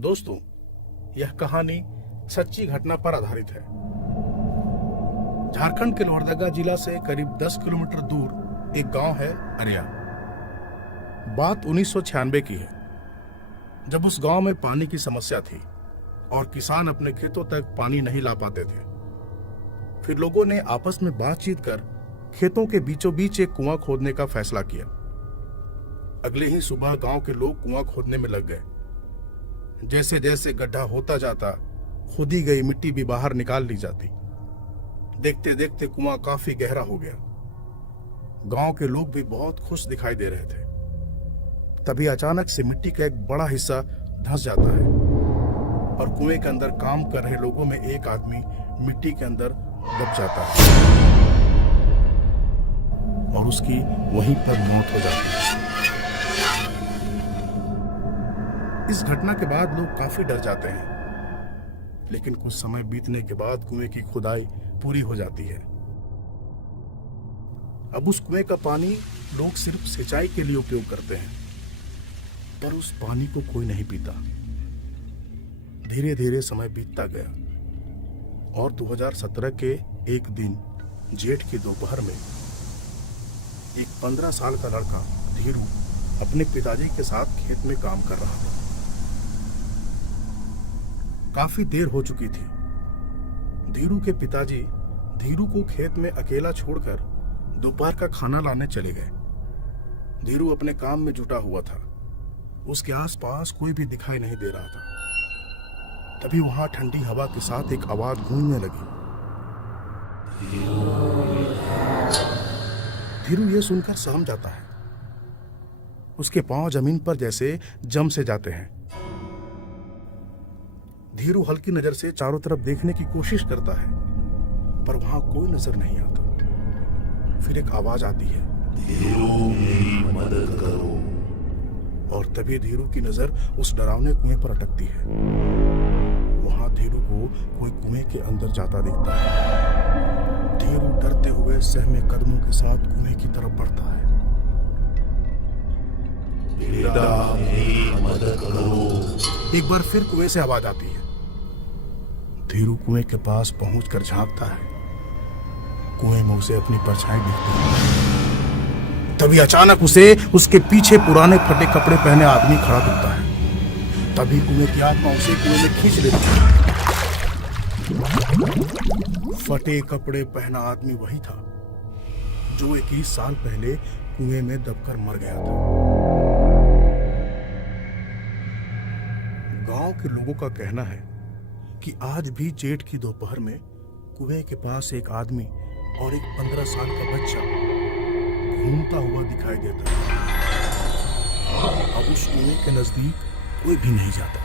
दोस्तों, यह कहानी सच्ची घटना पर आधारित है। झारखंड के लोहरदगा जिला से करीब 10 किलोमीटर दूर एक गांव है अरिया। बात 1996 की है, जब उस गांव में पानी की समस्या थी और किसान अपने खेतों तक पानी नहीं ला पाते थे। फिर लोगों ने आपस में बातचीत कर खेतों के बीचों बीच एक कुआं खोदने का फैसला किया। अगले ही सुबह गांव के लोग कुआं खोदने में लग गए। जैसे जैसे गड्ढा होता जाता, खोदी गई मिट्टी भी बाहर निकाल ली जाती। देखते देखते कुआं काफी गहरा हो गया। गांव के लोग भी बहुत खुश दिखाई दे रहे थे। तभी अचानक से मिट्टी का एक बड़ा हिस्सा धंस जाता है और कुएं के अंदर काम कर रहे लोगों में एक आदमी मिट्टी के अंदर दब जाता है और उसकी वहीं पर मौत हो जाती है। इस घटना के बाद लोग काफी डर जाते हैं, लेकिन कुछ समय बीतने के बाद कुएं की खुदाई पूरी हो जाती है। अब उस कुएं का पानी लोग सिर्फ सिंचाई के लिए उपयोग करते हैं, पर उस पानी को कोई नहीं पीता। धीरे धीरे समय बीतता गया और 2017 के एक दिन जेठ की दोपहर में एक 15 साल का लड़का धीरू अपने पिताजी के साथ खेत में काम कर रहा था। काफी देर हो चुकी थी। धीरू के पिताजी धीरू को खेत में अकेला छोड़कर दोपहर का खाना लाने चले गए। धीरू अपने काम में जुटा हुआ था। उसके आसपास कोई भी दिखाई नहीं दे रहा था। तभी वहां ठंडी हवा के साथ एक आवाज गूंजने लगी। धीरू ये सुनकर सहम जाता है। उसके पांव जमीन पर जैसे जम से जाते हैं। धीरू हल्की नजर से चारों तरफ देखने की कोशिश करता है, पर वहां कोई नजर नहीं आता। फिर एक आवाज आती है, धीरू मेरी मदद करो। और तभी धीरू की नजर उस डरावने कुएं पर अटकती है। वहां धीरू को कोई कुएं के अंदर जाता दिखता है। धीरू डरते हुए सहमे कदमों के साथ कुएं की तरफ बढ़ता है। बेटा मेरी मदद करो। एक बार फिर कुएं से आवाज आती है। धीरू कुएं के पास पहुंचकर झांकता है। कुएं में उसे अपनी परछाई दिखती है। तभी अचानक उसे उसके पीछे पुराने फटे कपड़े पहने आदमी खड़ा दिखता है। तभी कुएं की आत्मा उसे कुएं में खींच लेती है। फटे कपड़े पहना आदमी वही था जो 21 साल पहले कुएं में दबकर मर गया था। गांव के लोगों का कहना है कि आज भी जेठ की दोपहर में कुएं के पास एक आदमी और एक 15 साल का बच्चा घूमता हुआ दिखाई देता है। अब उस कुएं के नजदीक कोई भी नहीं जाता।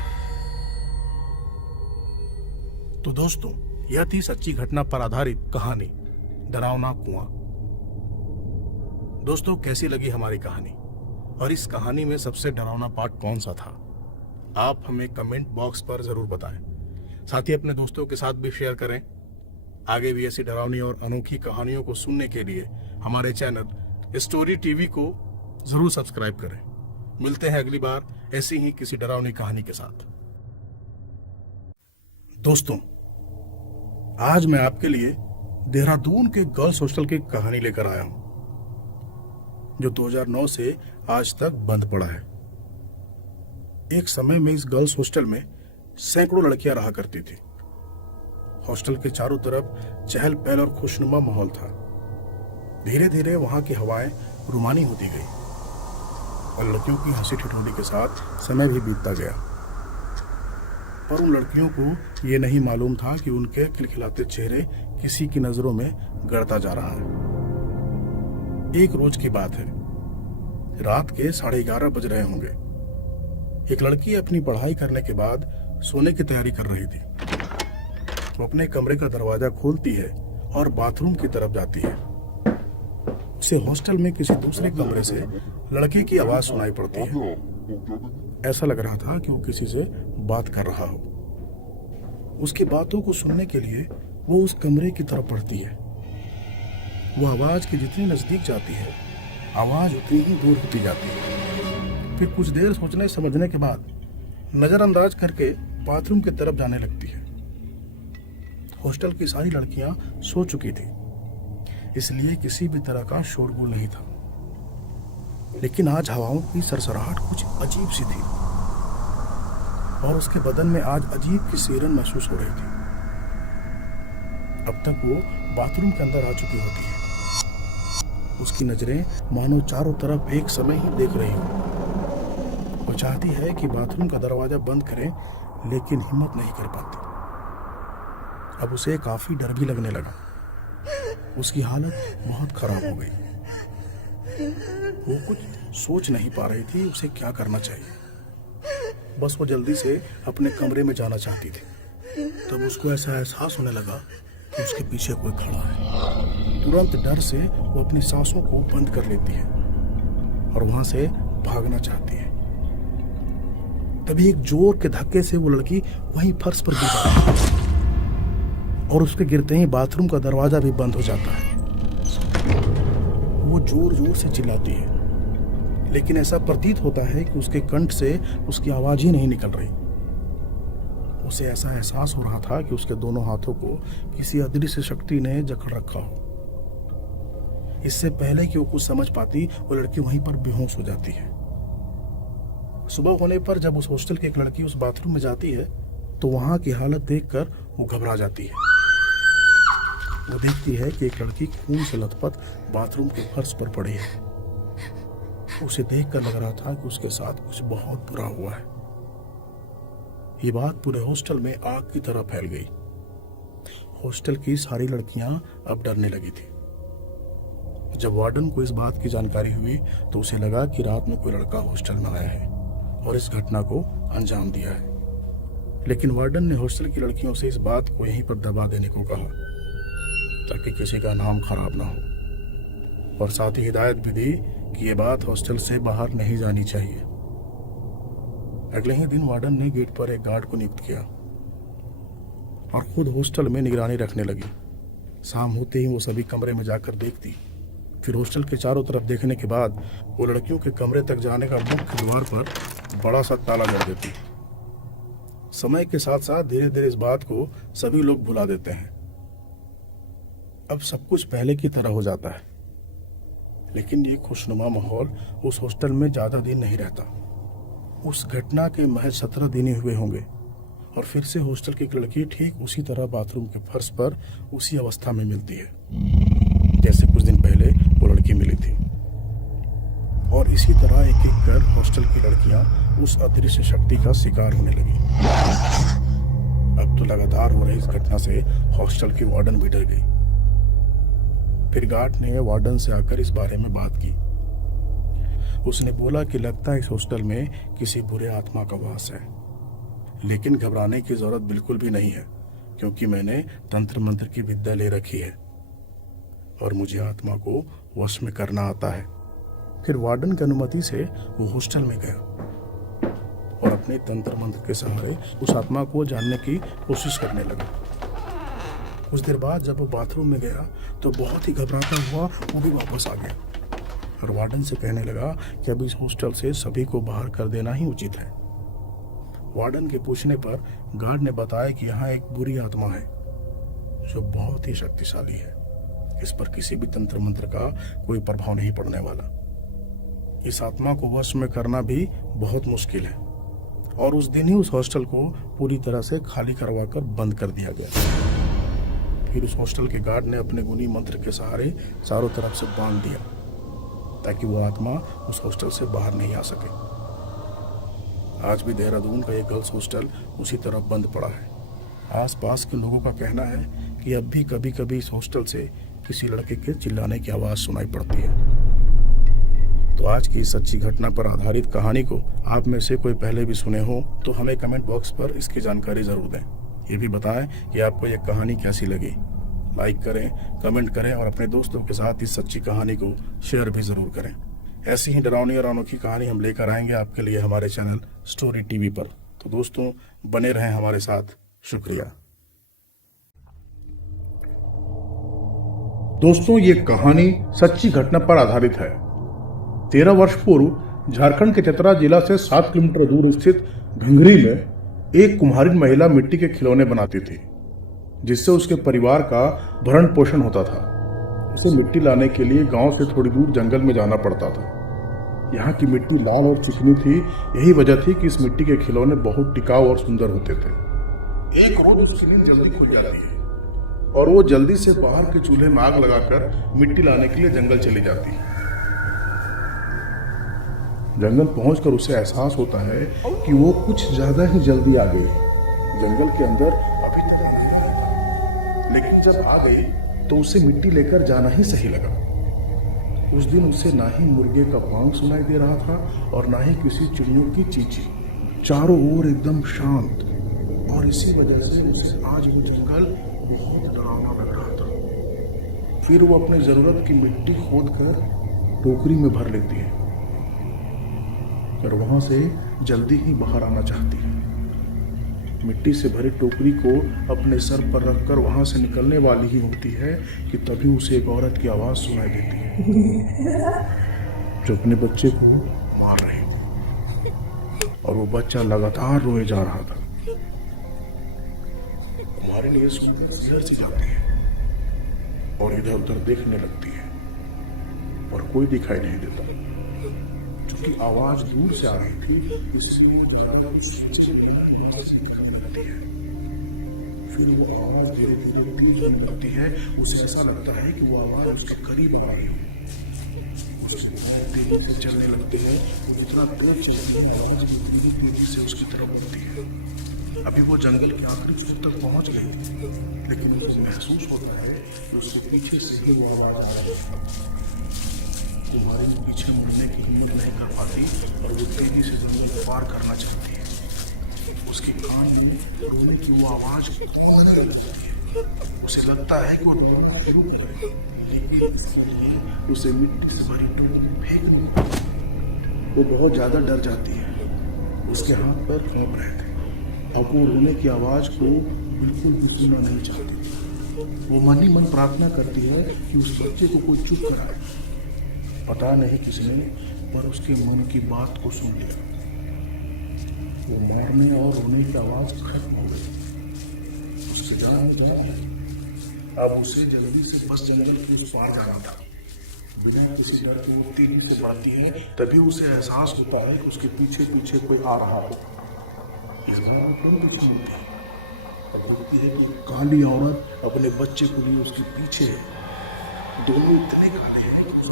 तो दोस्तों, यह थी सच्ची घटना पर आधारित कहानी डरावना कुआं। दोस्तों, कैसी लगी हमारी कहानी और इस कहानी में सबसे डरावना पार्ट कौन सा था? आप हमें कमेंट बॉक्स पर जरूर बताएं। साथ ही अपने दोस्तों के साथ भी शेयर करें। आगे भी ऐसी डरावनी और अनोखी कहानियों को सुनने के लिए हमारे चैनल स्टोरी टीवी को जरूर सब्सक्राइब करें। मिलते हैं अगली बार ऐसी ही किसी डरावनी कहानी के साथ। दोस्तों, आज मैं आपके लिए देहरादून के गर्ल्स हॉस्टल की कहानी लेकर आया हूं, जो 2009 से आज तक बंद पड़ा है। एक समय में इस गर्ल्स हॉस्टल में सैकड़ों लड़कियां रहा करती थी। हॉस्टल के चारों तरफ चहल पहल और खुशनुमा माहौल था। धीरे धीरे वहां की हवाएं रुमानी होती गई और लड़कियों की हंसी ठिठोली के साथ समय भी बीतता गया। पर उन लड़कियों को ये नहीं मालूम था कि उनके खिलखिलाते चेहरे किसी की नजरों में गड़ता जा रहा है। एक रोज की बात है, रात के 11:30 बज रहे होंगे। एक लड़की अपनी पढ़ाई करने के बाद सोने की तैयारी कर रही थी। वो अपने कमरे का दरवाजा खोलती है और बाथरूम की तरफ जाती है। उसे हॉस्टल में किसी दूसरे कमरे से लड़के की आवाज सुनाई पड़ती है। ऐसा लग रहा था कि वो किसी से बात कर रहा हो। उसकी बातों को सुनने के लिए वो उस कमरे की तरफ बढ़ती है। वो आवाज की जितनी नजदीक जाती है, आवाज उतनी ही दूर होती जाती है। फिर कुछ देर सोचने समझने के बाद नजरअंदाज करके बाथरूम की तरफ जाने लगती है। हॉस्टल की सारी लड़कियां सो चुकी थी, इसलिए किसी भी तरह का शोरगुल नहीं था। लेकिन आज हवाओं की सरसराहट कुछ अजीब सी थी और उसके बदन में आज अजीब की सिहरन महसूस हो रही थी। अब तक वो बाथरूम के अंदर आ चुकी होती है। उसकी नजरें मानो चारों तरफ एक समय ही देख रही हो। वो चाहती है कि बाथरूम का दरवाजा बंद करें, लेकिन हिम्मत नहीं कर पाती। अब उसे काफी डर भी लगने लगा। उसकी हालत बहुत खराब हो गई। वो कुछ सोच नहीं पा रही थी उसे क्या करना चाहिए। बस वो जल्दी से अपने कमरे में जाना चाहती थी। तब उसको ऐसा एहसास होने लगा कि उसके पीछे कोई खड़ा है। तुरंत डर से वो अपनी सांसों को बंद कर लेती है और वहां से भागना चाहती है। तभी एक जोर के धक्के से वो लड़की वहीं फर्श पर गिर जाती है और उसके गिरते ही बाथरूम का दरवाजा भी बंद हो जाता है। वो जोर जोर से चिल्लाती है, लेकिन ऐसा प्रतीत होता है कि उसके कंठ से उसकी आवाज ही नहीं निकल रही। उसे ऐसा एहसास हो रहा था कि उसके दोनों हाथों को किसी अदृश्य शक्ति ने जकड़ रखा हो। इससे पहले कि वो कुछ समझ पाती, वो लड़की वहीं पर बेहोश हो जाती है। सुबह होने पर जब उस हॉस्टल की एक लड़की उस बाथरूम में जाती है, तो वहां की हालत देखकर वो घबरा जाती है। वो देखती है कि एक लड़की खून से लथपथ बाथरूम के फर्श पर पड़ी है। उसे देखकर लग रहा था कि उसके साथ कुछ बहुत बुरा हुआ है। ये बात पूरे हॉस्टल में आग की तरह फैल गई। हॉस्टल की सारी लड़कियां अब डरने लगी थी। जब वार्डन को इस बात की जानकारी हुई, तो उसे लगा कि रात में कोई लड़का हॉस्टल में आया है और इस घटना को अंजाम दिया है। लेकिन वार्डन ने हॉस्टल की लड़कियों से इस बात को यहीं पर दबा देने को कहा, ताकि किसी का नाम खराब ना हो, और साथ ही हिदायत भी दी कि ये बात हॉस्टल से बाहर नहीं जानी चाहिए। अगले ही दिन वार्डन ने गेट पर एक गार्ड को नियुक्त किया और खुद हॉस्टल में निगरानी रखने लगी। शाम होते ही वो सभी कमरे में जाकर देखती। फिर हॉस्टल के चारों तरफ देखने के बाद वो लड़कियों के कमरे तक जाने का मुख्य द्वार पर बड़ा सा ताला जड़ देती। समय के साथ साथ धीरे धीरे इस बात को सभी लोग भुला देते हैं। अब सब कुछ पहले की तरह हो जाता है। लेकिन ये खुशनुमा माहौल उस हॉस्टल में ज्यादा दिन नहीं रहता। उस घटना के महज 17 दिन ही हुए होंगे और फिर से हॉस्टल की एक लड़की ठीक उसी तरह बाथरूम के फर्श पर उसी अवस्था में मिलती है जैसे कुछ दिन पहले वो लड़की मिली थी। और इसी तरह एक एक कर हॉस्टल की लड़कियां उस अदृश्य शक्ति का शिकार होने लगी। अब तो लगातार हो रही इस घटना से हॉस्टल की वार्डन भी डर गई। फिर गार्ड ने वार्डन से आकर इस बारे में बात की। उसने बोला कि लगता है इस हॉस्टल में किसी बुरे आत्मा का वास है, लेकिन घबराने की जरूरत बिल्कुल भी नहीं है, क्योंकि मैंने तंत्र मंत्र की विद्या ले रखी है और मुझे आत्मा को वश में करना आता है। फिर वार्डन की अनुमति से वो हॉस्टल में गया और अपने तंत्र मंत्र के सहारे उस आत्मा को जानने की कोशिश करने लगा। कुछ देर बाद जब वो बाथरूम में गया तो बहुत ही घबराता हुआ वो भी वापस आ गया और वार्डन से कहने लगा कि अब इस हॉस्टल से सभी को बाहर कर देना ही उचित है। वार्डन के पूछने पर गार्ड ने बताया कि यहाँ एक बुरी आत्मा है जो बहुत ही शक्तिशाली है। इस पर किसी भी तंत्र मंत्र का कोई प्रभाव नहीं पड़ने वाला। इस आत्मा को वश में करना भी बहुत मुश्किल है और उस दिन ही उस हॉस्टल को पूरी तरह से खाली करवाकर बंद कर दिया गया। फिर उस हॉस्टल के गार्ड ने अपने गुनी मंत्र के सहारे चारों तरफ से बांध दिया ताकि वो आत्मा उस हॉस्टल से बाहर नहीं आ सके। आज भी देहरादून का ये गर्ल्स हॉस्टल उसी तरह बंद पड़ा है। आसपास के लोगों का कहना है कि अब भी कभी कभी इस हॉस्टल से किसी लड़के के चिल्लाने की आवाज सुनाई पड़ती है। तो आज की इस सच्ची घटना पर आधारित कहानी को आप में से कोई पहले भी सुने हो तो हमें कमेंट बॉक्स पर इसकी जानकारी जरूर दें। ये भी बताएं कि आपको ये कहानी कैसी लगी। लाइक करें, कमेंट करें और अपने दोस्तों के साथ इस सच्ची कहानी को शेयर भी जरूर करें। ऐसी ही डरावनी और अनोखी कहानी हम लेकर आएंगे आपके लिए हमारे चैनल स्टोरी टीवी पर। तो दोस्तों बने रहें हमारे साथ। शुक्रिया। दोस्तों ये कहानी सच्ची घटना पर आधारित है। 13 वर्ष पूर्व झारखंड के चतरा जिला से 7 किलोमीटर दूर स्थित घंघरी में एक कुम्हारिन महिला मिट्टी के खिलौने बनाती थी, जिससे उसके परिवार का भरण पोषण होता था। उसे मिट्टी लाने के लिए गांव से थोड़ी दूर जंगल में जाना पड़ता था। यहाँ की मिट्टी लाल और चिकनी थी। यही वजह थी कि इस मिट्टी के खिलौने बहुत टिकाऊ और सुंदर होते थे। एक रोज उसकी नींद जल्दी खुल जाती है और वो जल्दी से बाहर के चूल्हे में आग लगाकर मिट्टी लाने के लिए जंगल चली जाती है। जंगल पहुंचकर उसे एहसास होता है कि वो कुछ ज्यादा ही जल्दी आ गई। जंगल के अंदर अभी तक अंधेरा था, लेकिन जब आ गई तो उसे मिट्टी लेकर जाना ही सही लगा। उस दिन उसे ना ही मुर्गे का पांव सुनाई दे रहा था और ना ही किसी चिड़ियों की चींची। चारों ओर एकदम शांत, और इसी वजह से उसे आज वो जंगल बहुत डरावना लग रहा था। फिर वो अपने जरूरत की मिट्टी खोद कर टोकरी में भर लेती है और वहां से जल्दी ही बाहर आना चाहती है। मिट्टी से भरी टोकरी को अपने सर पर रखकर वहां से निकलने वाली ही होती है कि तभी उसे एक औरत की आवाज सुनाई देती है जो अपने बच्चे को मार रही थी, और वो बच्चा लगातार रोए जा रहा था। कुम्हारिन ये सुनकर सिर सी जाती है और इधर उधर देखने लगती है, पर कोई दिखाई नहीं देता। चूंकि आवाज दूर से आ रही थी, इसलिए वो ज्यादा कुछ सोचे बिना ही वहां से निकलने लगती है। फिर वो आवाज धीरे धीरे तेज होने लगती है। उसे ऐसा लगता है कि वो आवाज उसके करीब आ रही हो। उसकी पैर तेजी से चलने लगती है। वो इतना तेज चलती है, आवाज धीरे तेजी से उसकी तरफ बढ़ती है। अभी वो जंगल के आखिरी छोर तक पहुंच गई, लेकिन उसे महसूस होता है कि उसके पीछे से ही वो आवाज आ रही है। कुम्हारिन पीछे मुड़ने की हिम्मत नहीं कर पाती और वो तेजी से जंगल को पार करना चाहती है। उसके कान में रोने की वो आवाज गूंजने लगती है। उसे लगता है कि वो रोना शुरू करे, लेकिन उसे मिट्टी से भरी टोकरी फेंक देती। वो बहुत ज्यादा डर जाती है। उसके हाथ पैर कांप रहे थे। अब वो रोने की आवाज को बिल्कुल भी सुनना नहीं चाहती। वो मन ही मन प्रार्थना करती है कि उस बच्चे को कोई चुप कराए। पता नहीं किसने, पर उसके मन की बात को सुन लिया। वो मारने और रोने की आवाज खत्म हो गई। उससे जान अब उसे जल्दी से बस जंगल के उस पार जाना था। बिना किसी डर के वो तेजी से बढ़ती है। तभी उसे एहसास होता है कि उसके पीछे पीछे कोई आ रहा है। इस बार काली औरत अपने बच्चे को लिए उसके पीछे है। दोनों इतने काले हैं कि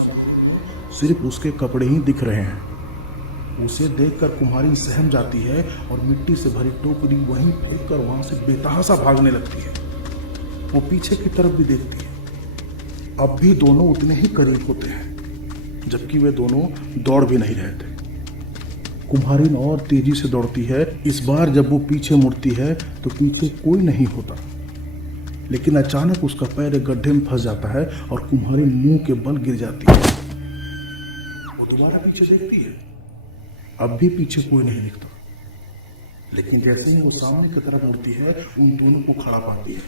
सिर्फ उसके कपड़े ही दिख रहे हैं। उसे देखकर कुम्हारिन सहम जाती है और मिट्टी से भरी टोकरी वहीं फेंक कर वहां से बेतहाशा भागने लगती है। वो पीछे की तरफ भी देखती है। अब भी दोनों उतने ही करीब होते हैं, जबकि वे दोनों दौड़ भी नहीं रहे थे। कुम्हारिन और तेजी से दौड़ती है। इस बार जब वो पीछे मुड़ती है तो पीछे कोई नहीं होता, लेकिन अचानक उसका पैर एक गड्ढे में फंस जाता है और कुम्हारिन मुंह के बल गिर जाती है। वो दोबारा पीछे देखती है। अब भी पीछे कोई नहीं दिखता, लेकिन जैसे ही वो सामने की तरफ मुड़ती है, उन दोनों को खड़ा पाती है।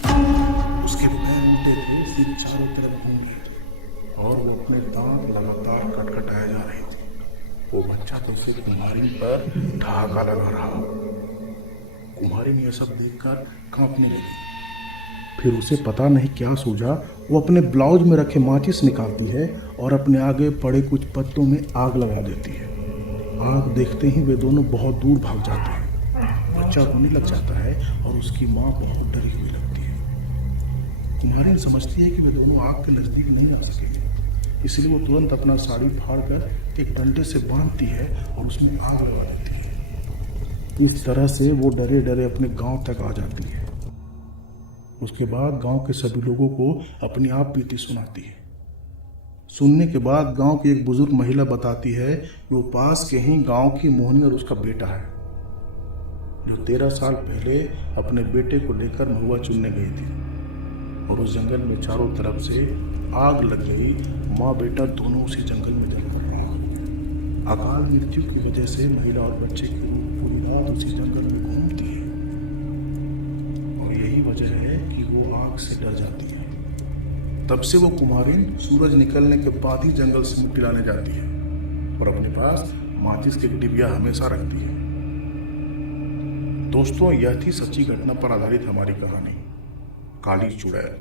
उसके पैर उल्टे थे, सिर चारों तरफ घूम गए और वो अपने दांत लगातार कटकटाए जा रहे थे। वो बच्चा तो सिर्फ कुम्हारिन पर ठहाका लगा रहा। कुम्हारिन ये सब देखकर कांपने लगी। फिर उसे पता नहीं क्या सूझा। वो अपने ब्लाउज में रखे माचिस निकालती है और अपने आगे पड़े कुछ पत्तों में आग लगा देती है। आग देखते ही वे दोनों बहुत दूर भाग जाते हैं। बच्चा रोने लग जाता है और उसकी माँ बहुत डरी हुई लगती है। कुम्हारिन समझती है कि वे दोनों आग के नजदीक नहीं आ सकेंगे, इसलिए वो तुरंत अपना साड़ी फाड़कर एक डंडे से बांधती है और उसमें आग लगा देती है। इस तरह से वो डरे डरे अपने गांव तक आ जाती है। उसके बाद गांव के सभी लोगों को अपनी आप बीती सुनाती है। सुनने के बाद गांव की एक बुजुर्ग महिला बताती है कि वो पास के ही गांव की मोहनी और उसका बेटा है, जो 13 साल पहले अपने बेटे को लेकर महुआ चुनने गई थी और उस जंगल में चारों तरफ से आग लग गई। माँ बेटा दोनों उसी जंगल में जलकर रहा। अकाल मृत्यु की वजह से महिला और बच्चे की रूह पूरी रात उसी जंगल में घूमती है और यही वजह है कि वो आग से डर जाती है। तब से वो कुम्हारिन सूरज निकलने के बाद ही जंगल से मिट्टी लाने जाती है और अपने पास माचिस की डिबिया हमेशा रखती है। दोस्तों, यह थी सच्ची घटना पर आधारित हमारी कहानी काली चुड़ैल।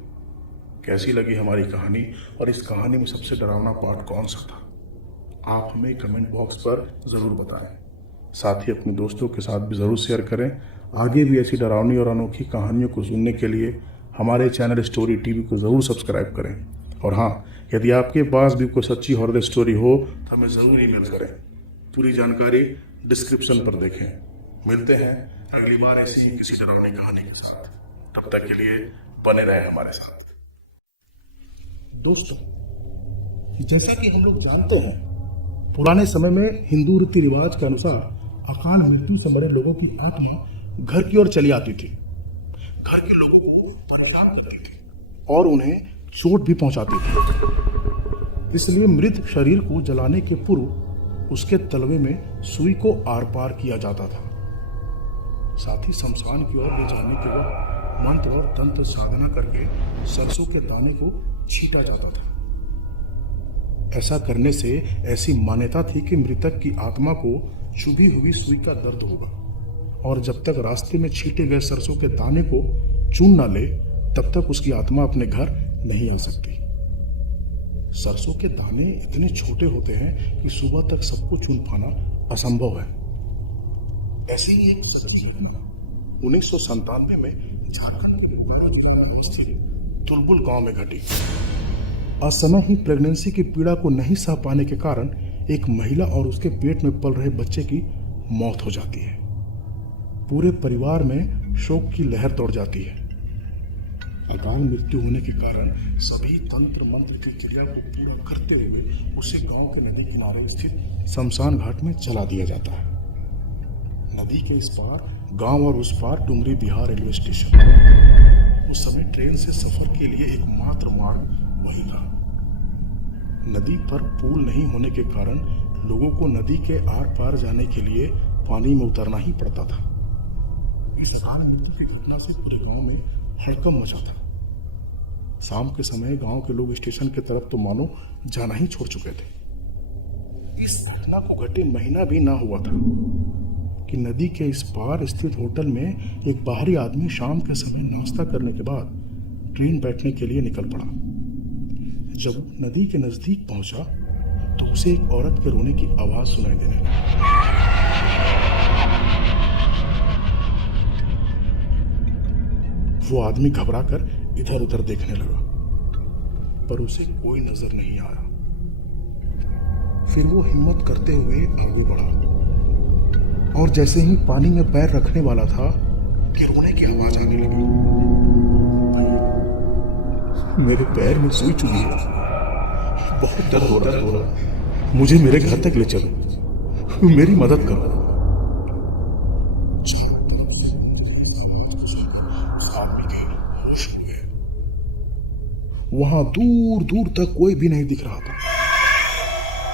कैसी लगी हमारी कहानी और इस कहानी में सबसे डरावना पार्ट कौन सा था? आप हमें कमेंट बॉक्स पर ज़रूर बताएं। साथ ही अपने दोस्तों के साथ भी ज़रूर शेयर करें। आगे भी ऐसी डरावनी और अनोखी कहानियों को सुनने के लिए हमारे चैनल स्टोरी टीवी को ज़रूर सब्सक्राइब करें। और हाँ, यदि आपके पास भी कोई सच्ची हॉरर स्टोरी हो तो हमें ज़रूर ईमेल करें। पूरी जानकारी डिस्क्रिप्शन पर देखें। मिलते हैं अगली बार ऐसी ही किसी डरावनी कहानी के साथ। तब तक के लिए बने रहें हमारे साथ। दोस्तों, जैसा कि हम लोग जानते हैं, पुराने समय में हिंदू रीति रिवाज के अनुसार अकाल मृत्यु से मरे लोगों की आत्मा घर की ओर चली आती थी। घर के लोगों को परेशान करती और उन्हें चोट भी पहुंचाती थी। इसलिए मृत शरीर को जलाने के पूर्व उसके तलवे में सुई को आर पार किया जाता था। साथ ही शमशान की ओर ले जाने के वक्त मंत्र और तंत्र साधना करके सरसों के दाने को छीटा जाता था। ऐसा करने से ऐसी मान्यता थी कि मृतक की आत्मा को चुभी हुई सुई का दर्द होगा और जब तक रास्ते में छीटे गए सरसों के दाने को चुन न ले तब तक उसकी आत्मा अपने घर नहीं आ सकती। सरसों के दाने इतने छोटे होते हैं कि सुबह तक सबको चुन पाना असंभव है। ऐसी ही एक सच्ची घटना 1997 में झारखंड के बोकारो जिला में स्थित तुलबुल गांव में घटी। असमय ही प्रेगनेंसी की पीड़ा को नहीं सह पाने के कारण एक महिला और उसके पेट में पल रहे बच्चे की मौत हो जाती है। पूरे परिवार में शोक की लहर दौड़ जाती है। अकाल मृत्यु होने के कारण सभी तंत्र मंत्र की क्रिया को पूरा करते हुए उसे गांव के नदी किनारे स्थित शमशान घाट में चला दिया जाता है। नदी के इस पार गांव और उस पार डुमरी बिहार रेलवे स्टेशन। उस समय ट्रेन से सफर के लिए एकमात्र मार्ग वही था। नदी पर पुल नहीं होने के कारण लोगों को नदी के आर पार जाने के लिए पानी में उतरना ही पड़ता था। इस अकाल मृत्यु की घटना से पूरे गांव में हड़कंप मचा था। शाम के समय गांव के लोग स्टेशन की तरफ तो मानो जाना ही छोड़ चुके थे। इस घटना को घटे महीना भी ना हुआ था कि नदी के इस पार स्थित होटल में एक बाहरी आदमी शाम के समय नाश्ता करने के बाद ट्रेन बैठने के लिए निकल पड़ा। जब वो नदी के नजदीक पहुंचा तो उसे एक औरत के रोने की आवाज सुनाई देने लगी। वो आदमी घबराकर इधर उधर देखने लगा, पर उसे कोई नजर नहीं आया। फिर वो हिम्मत करते हुए आगे बढ़ा और जैसे ही पानी में पैर रखने वाला था कि रोने की आवाज आने लगी। मेरे पैर में सुई चुभी है, बहुत दर्द हो रहा है, मुझे मेरे घर तक ले चलो, मेरी मदद करो। वहां दूर दूर तक कोई भी नहीं दिख रहा था,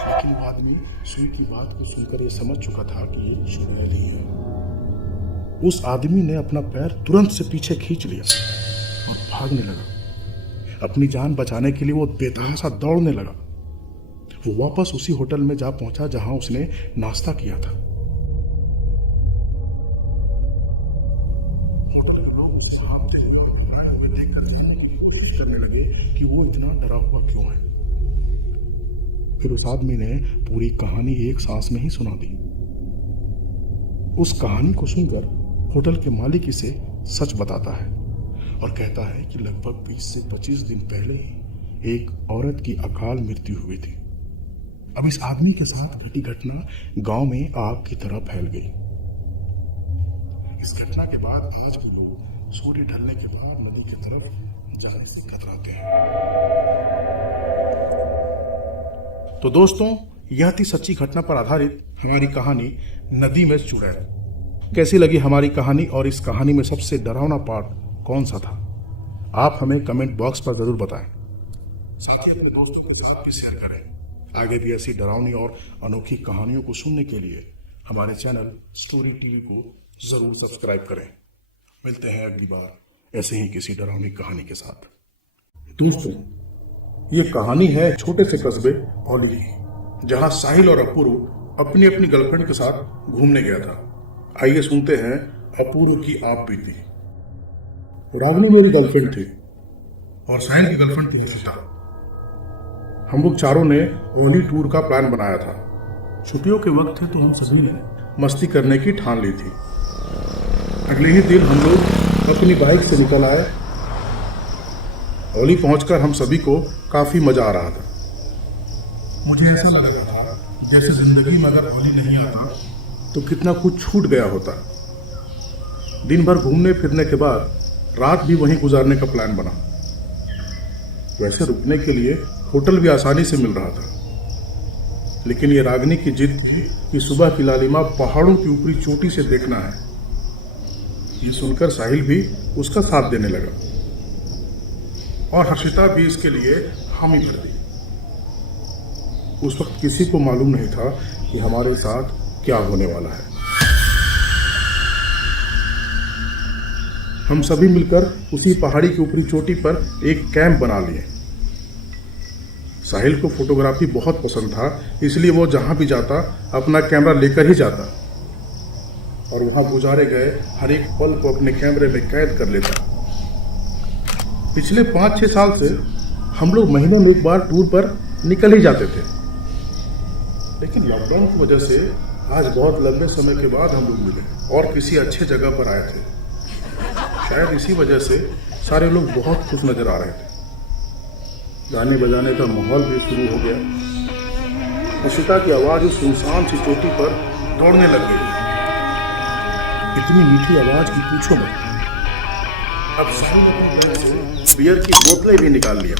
लेकिन वो आदमी सुई की बात को सुनकर ये समझ चुका था कि ये चुड़ैल ही है। उस आदमी ने अपना पैर तुरंत से पीछे खींच लिया और भागने लगा। अपनी जान बचाने के लिए वो बेतहाशा दौड़ने लगा। वो वापस उसी होटल में जा पहुंचा जहां उसने नाश्ता किया था। होटल के लोग उसे हाथते हुए भागते हुए देखकर जानने की कोशिश करने लगे कि वो इतना डरा हुआ क्यों है। फिर उस आदमी ने पूरी कहानी एक सांस में ही सुना दी। उस कहानी को सुनकर होटल के मालिक इसे सच बताता है और कहता है कि लगभग 20 से 25 दिन पहले ही एक औरत की अकाल मृत्यु हुई थी। अब इस आदमी के साथ घटी घटना गांव में आग की तरह फैल गई। इस घटना के बाद आज भी लोग सूर्य ढलने के बाद नदी की तरफ जाने से कतराते हैं। तो दोस्तों, यह थी सच्ची घटना पर आधारित हमारी कहानी नदी में चुड़ैल। कैसी लगी हमारी कहानी और इस कहानी में सबसे डरावना पार्ट कौन सा था? आप हमें कमेंट बॉक्स पर जरूर बताएं। साथ ही अपने दोस्तों के साथ भी शेयर करें। आगे भी ऐसी डरावनी और अनोखी कहानियों को सुनने के लिए हमारे चैनल स्टोरी टीवी को जरूर सब्सक्राइब करें। मिलते हैं अगली बार ऐसे ही किसी डरावनी कहानी के साथ। दोस्तों, ये कहानी है छोटे से कस्बे औली की, जहां साहिल और अपूर्व अपनी अपनी गर्लफ्रेंड के साथ घूमने गया था। आइए सुनते हैं अपूर्व की आप बीती। रागिनी मेरी गर्लफ्रेंड थी और साहिल की गर्लफ्रेंड थी हर्षिता। हम लोग चारों ने ओली टूर का प्लान बनाया था। छुट्टियों के वक्त थे तो हम सभी ने मस्ती करने की ठान ली थी। अगले ही दिन हम लोग अपनी बाइक से निकल आए। ओली पहुंचकर हम सभी को काफी मजा आ रहा था। मुझे ऐसा लग रहा था जैसे जिंदगी में अगर ओली नहीं आता तो कितना कुछ छूट गया होता। दिन भर घूमने फिरने के बाद रात भी वहीं गुजारने का प्लान बना। वैसे रुकने के लिए होटल भी आसानी से मिल रहा था, लेकिन ये रागिनी की जिद थी कि सुबह की लालिमा पहाड़ों की ऊपरी चोटी से देखना है। ये सुनकर साहिल भी उसका साथ देने लगा और हर्षिता भी इसके लिए हामी भर दी। उस वक्त किसी को मालूम नहीं था कि हमारे साथ क्या होने वाला है। हम सभी मिलकर उसी पहाड़ी की ऊपरी चोटी पर एक कैंप बना लिए। साहिल को फोटोग्राफी बहुत पसंद था, इसलिए वो जहां भी जाता अपना कैमरा लेकर ही जाता और वहां गुजारे गए हर एक पल को अपने कैमरे में कैद कर लेता। पिछले 5-6 साल से हम लोग महीने में एक बार टूर पर निकल ही जाते थे, लेकिन लॉकडाउन की वजह से आज बहुत लंबे समय के बाद हम लोग मिले और किसी अच्छे जगह पर आए थे। शायद इसी वजह से सारे लोग बहुत खुश नजर आ रहे थे। गाने बजाने का माहौल भी शुरू हो गया। हर्षिता की आवाज उस सुनसान सी चोटी पर दौड़ने लग गई। इतनी मीठी आवाज की पूछो मत। अब सारी लोग बियर की बोतलें भी निकाल लिया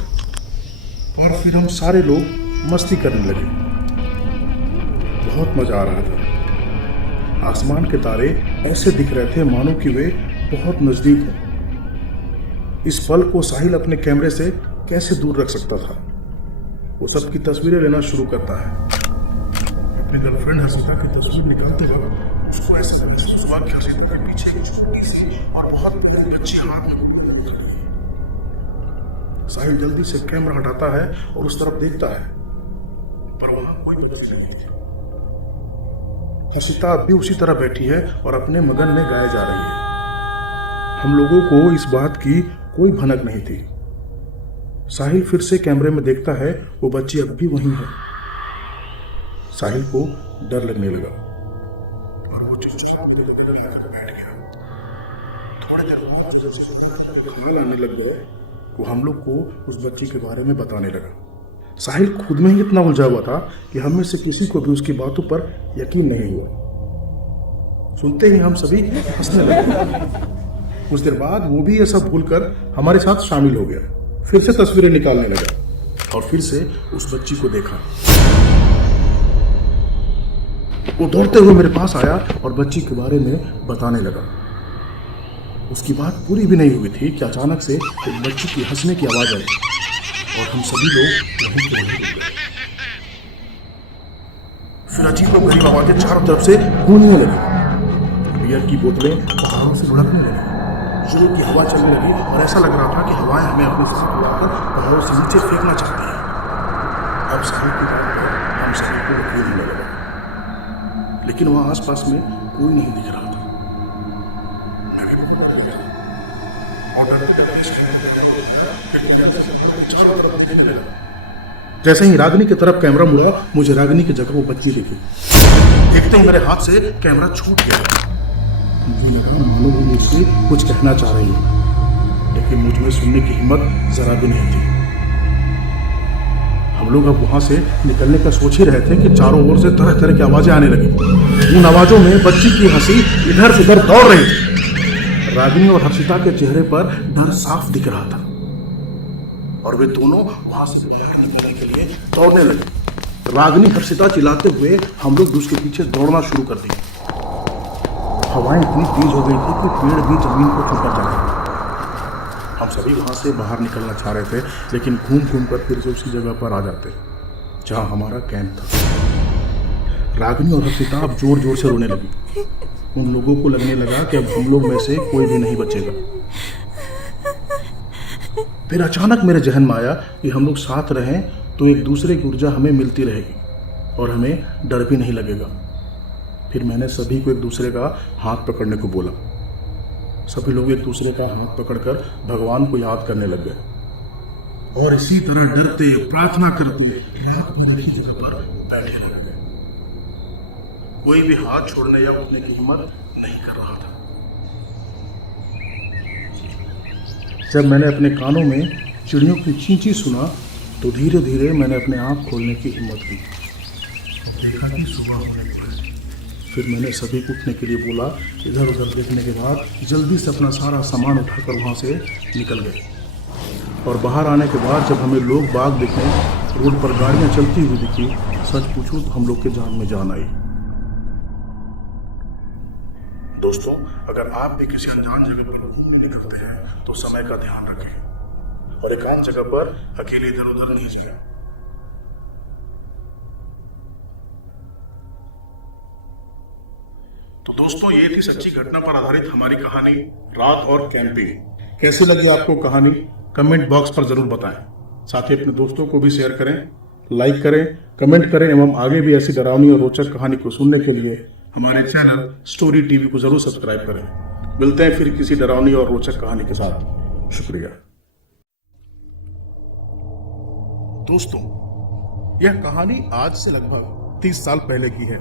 और फिर हम सारे लोग मस्ती करने लगे। बहुत मजा आ रहा था। आसमान के तारे ऐसे दिख रहे थे मानो कि वे बहुत नजदीक हैं। इस पल को साहिल अपने कैमरे से कैसे दूर रख सकता था। वो सबकी तस्वीरें लेना शुरू करता है। अपनी गर्लफ्रेंड हर्षिता की तस्वीर निकालते वक्त उसको ऐसा महसूस हुआ कि हर्षिता पीछे की छोटी सी और बहुत अच्छी हाथ में उंगलियां निकल रही है। साहिल जल्दी से कैमरा हटाता है और उस तरफ देखता है, पर वहां कोई भी तस्वीर नहीं थी। हर्षिता अब भी उसी तरह बैठी है और अपने मगन में गाए जा रही है। हम लोगों को इस बात की कोई भनक नहीं थी। साहिल फिर से कैमरे में देखता है, वो बच्ची अब भी वहीं है। साहिल को डर लगने लगा और वो चुपचाप मेरे बगल में आकर बैठ गया। थोड़ी देर बाद जब उसे तरह आने लग गए तो हम लोग को उस बच्ची के बारे में बताने लगा। साहिल खुद में ही इतना उलझा हुआ था कि हम में से किसी को भी उसकी बातों पर यकीन नहीं हुआ। सुनते ही हम सभी हंसने लगे। कुछ देर बाद वो भी ये सब भूलकर हमारे साथ शामिल हो गया। फिर से तस्वीरें निकालने लगा और फिर से उस बच्ची को देखा। वो दौड़ते हुए मेरे पास आया और बच्ची के बारे में बताने लगा। उसकी बात पूरी भी नहीं हुई थी कि अचानक से एक बच्ची की हंसने की आवाज आई और हम सभी लोग वहीं के वहीं रुक गए। फिर अजीबोगरीब आवाजें चारों तरफ से गूंजने लगी। बियर की बोतलें पहाड़ों से लुढ़कने लगी। जोर की हवा चलने लगी और ऐसा लग रहा था कि हवाएं हमें अपने साथ उड़ाकर पहाड़ों से नीचे फेंकना चाहती है। अब साहिल की बात पर हम सभी को यकीन नहीं लगा, लेकिन वहां आसपास में कोई नहीं दिख रहा था। मैं भी बहुत डर गया और डरते डरते कैमरे से पहाड़ चारों तरफ देखने लगा। जैसे ही रागिनी की तरफ कैमरा मुड़ा, मुझे रागिनी की जगह वो बच्ची दिखी। देखते ही मेरे हाथ से कैमरा छूट गया। मानो वो मुझसे कुछ कहना चाह रही है, लेकिन मुझ में सुनने की हिम्मत जरा भी नहीं थी। हम लोग अब वहां से निकलने का सोच ही रहे थे कि चारों ओर से तरह तरह की आवाजें आने लगी। उन आवाजों में बच्ची की हंसी इधर से उधर दौड़ रही थी। रागिनी और हर्षिता के चेहरे पर डर साफ दिख रहा था और वे दोनों वहां से बाहर निकलने के लिए दौड़ने लगे। रागिनी हर्षिता चिल्लाते हुए हम लोग उसके पीछे दौड़ना शुरू कर दिए। हवाएं इतनी तेज हो गई थी कि पेड़ भी जमीन को ठोकर जा रहे थे। हम सभी वहां से बाहर निकलना चाह रहे थे, लेकिन घूम घूम कर फिर से उसी जगह पर आ जाते जहां हमारा कैंप था। रागिनी और हर्षिता अब जोर जोर से रोने लगी। उन लोगों को लगने लगा कि अब हम लोग में से कोई भी नहीं बचेगा। फिर अचानक मेरे जहन में आया कि हम लोग साथ रहें तो एक दूसरे की ऊर्जा हमें मिलती रहेगी और हमें डर भी नहीं लगेगा। फिर मैंने सभी को एक दूसरे का हाथ पकड़ने को बोला। सभी लोग एक दूसरे का हाथ पकड़कर भगवान को याद करने लग गए और इसी तरह डरते प्रार्थना करते रात भर एक जगह पर बैठे रह गए। कोई भी हाथ छोड़ने या उठने की हिम्मत नहीं कर रहा था। जब मैंने अपने कानों में चिड़ियों की चींची सुना तो धीरे धीरे मैंने अपने आँख खोलने की हिम्मत की। देखा कि सुबह होने लगी। फिर मैंने सभी को उठने के लिए बोला। इधर उधर देखने के बाद जल्दी से अपना सारा सामान उठाकर वहाँ से निकल गए। और बाहर आने के बाद जब हमें लोग बाग दिखे, रोड पर गाड़ियाँ चलती हुई दिखी, सच पूछूं तो हम लोग के जान में जान आई। दोस्तों, अगर आप भी किसी अनजान जगह पर घूमने निकलते हैं तो समय का ध्यान रखें और एकांत जगह पर अकेले इधर उधर नहीं जाएं। तो दोस्तों, ये थी सच्ची घटना पर आधारित हमारी कहानी रात और कैंपिंग। कैसी लगी आपको कहानी? कमेंट बॉक्स पर जरूर बताएं। साथ ही अपने दोस्तों को भी शेयर करें, लाइक करें, कमेंट करें एवं आगे भी ऐसी डरावनी और रोचक कहानी को सुनने के लिए हमारे चैनल स्टोरी टीवी को जरूर सब्सक्राइब करें। मिलते हैं फिर किसी डरावनी और रोचक कहानी के साथ। शुक्रिया। दोस्तों, यह कहानी आज से लगभग 30 साल पहले की है।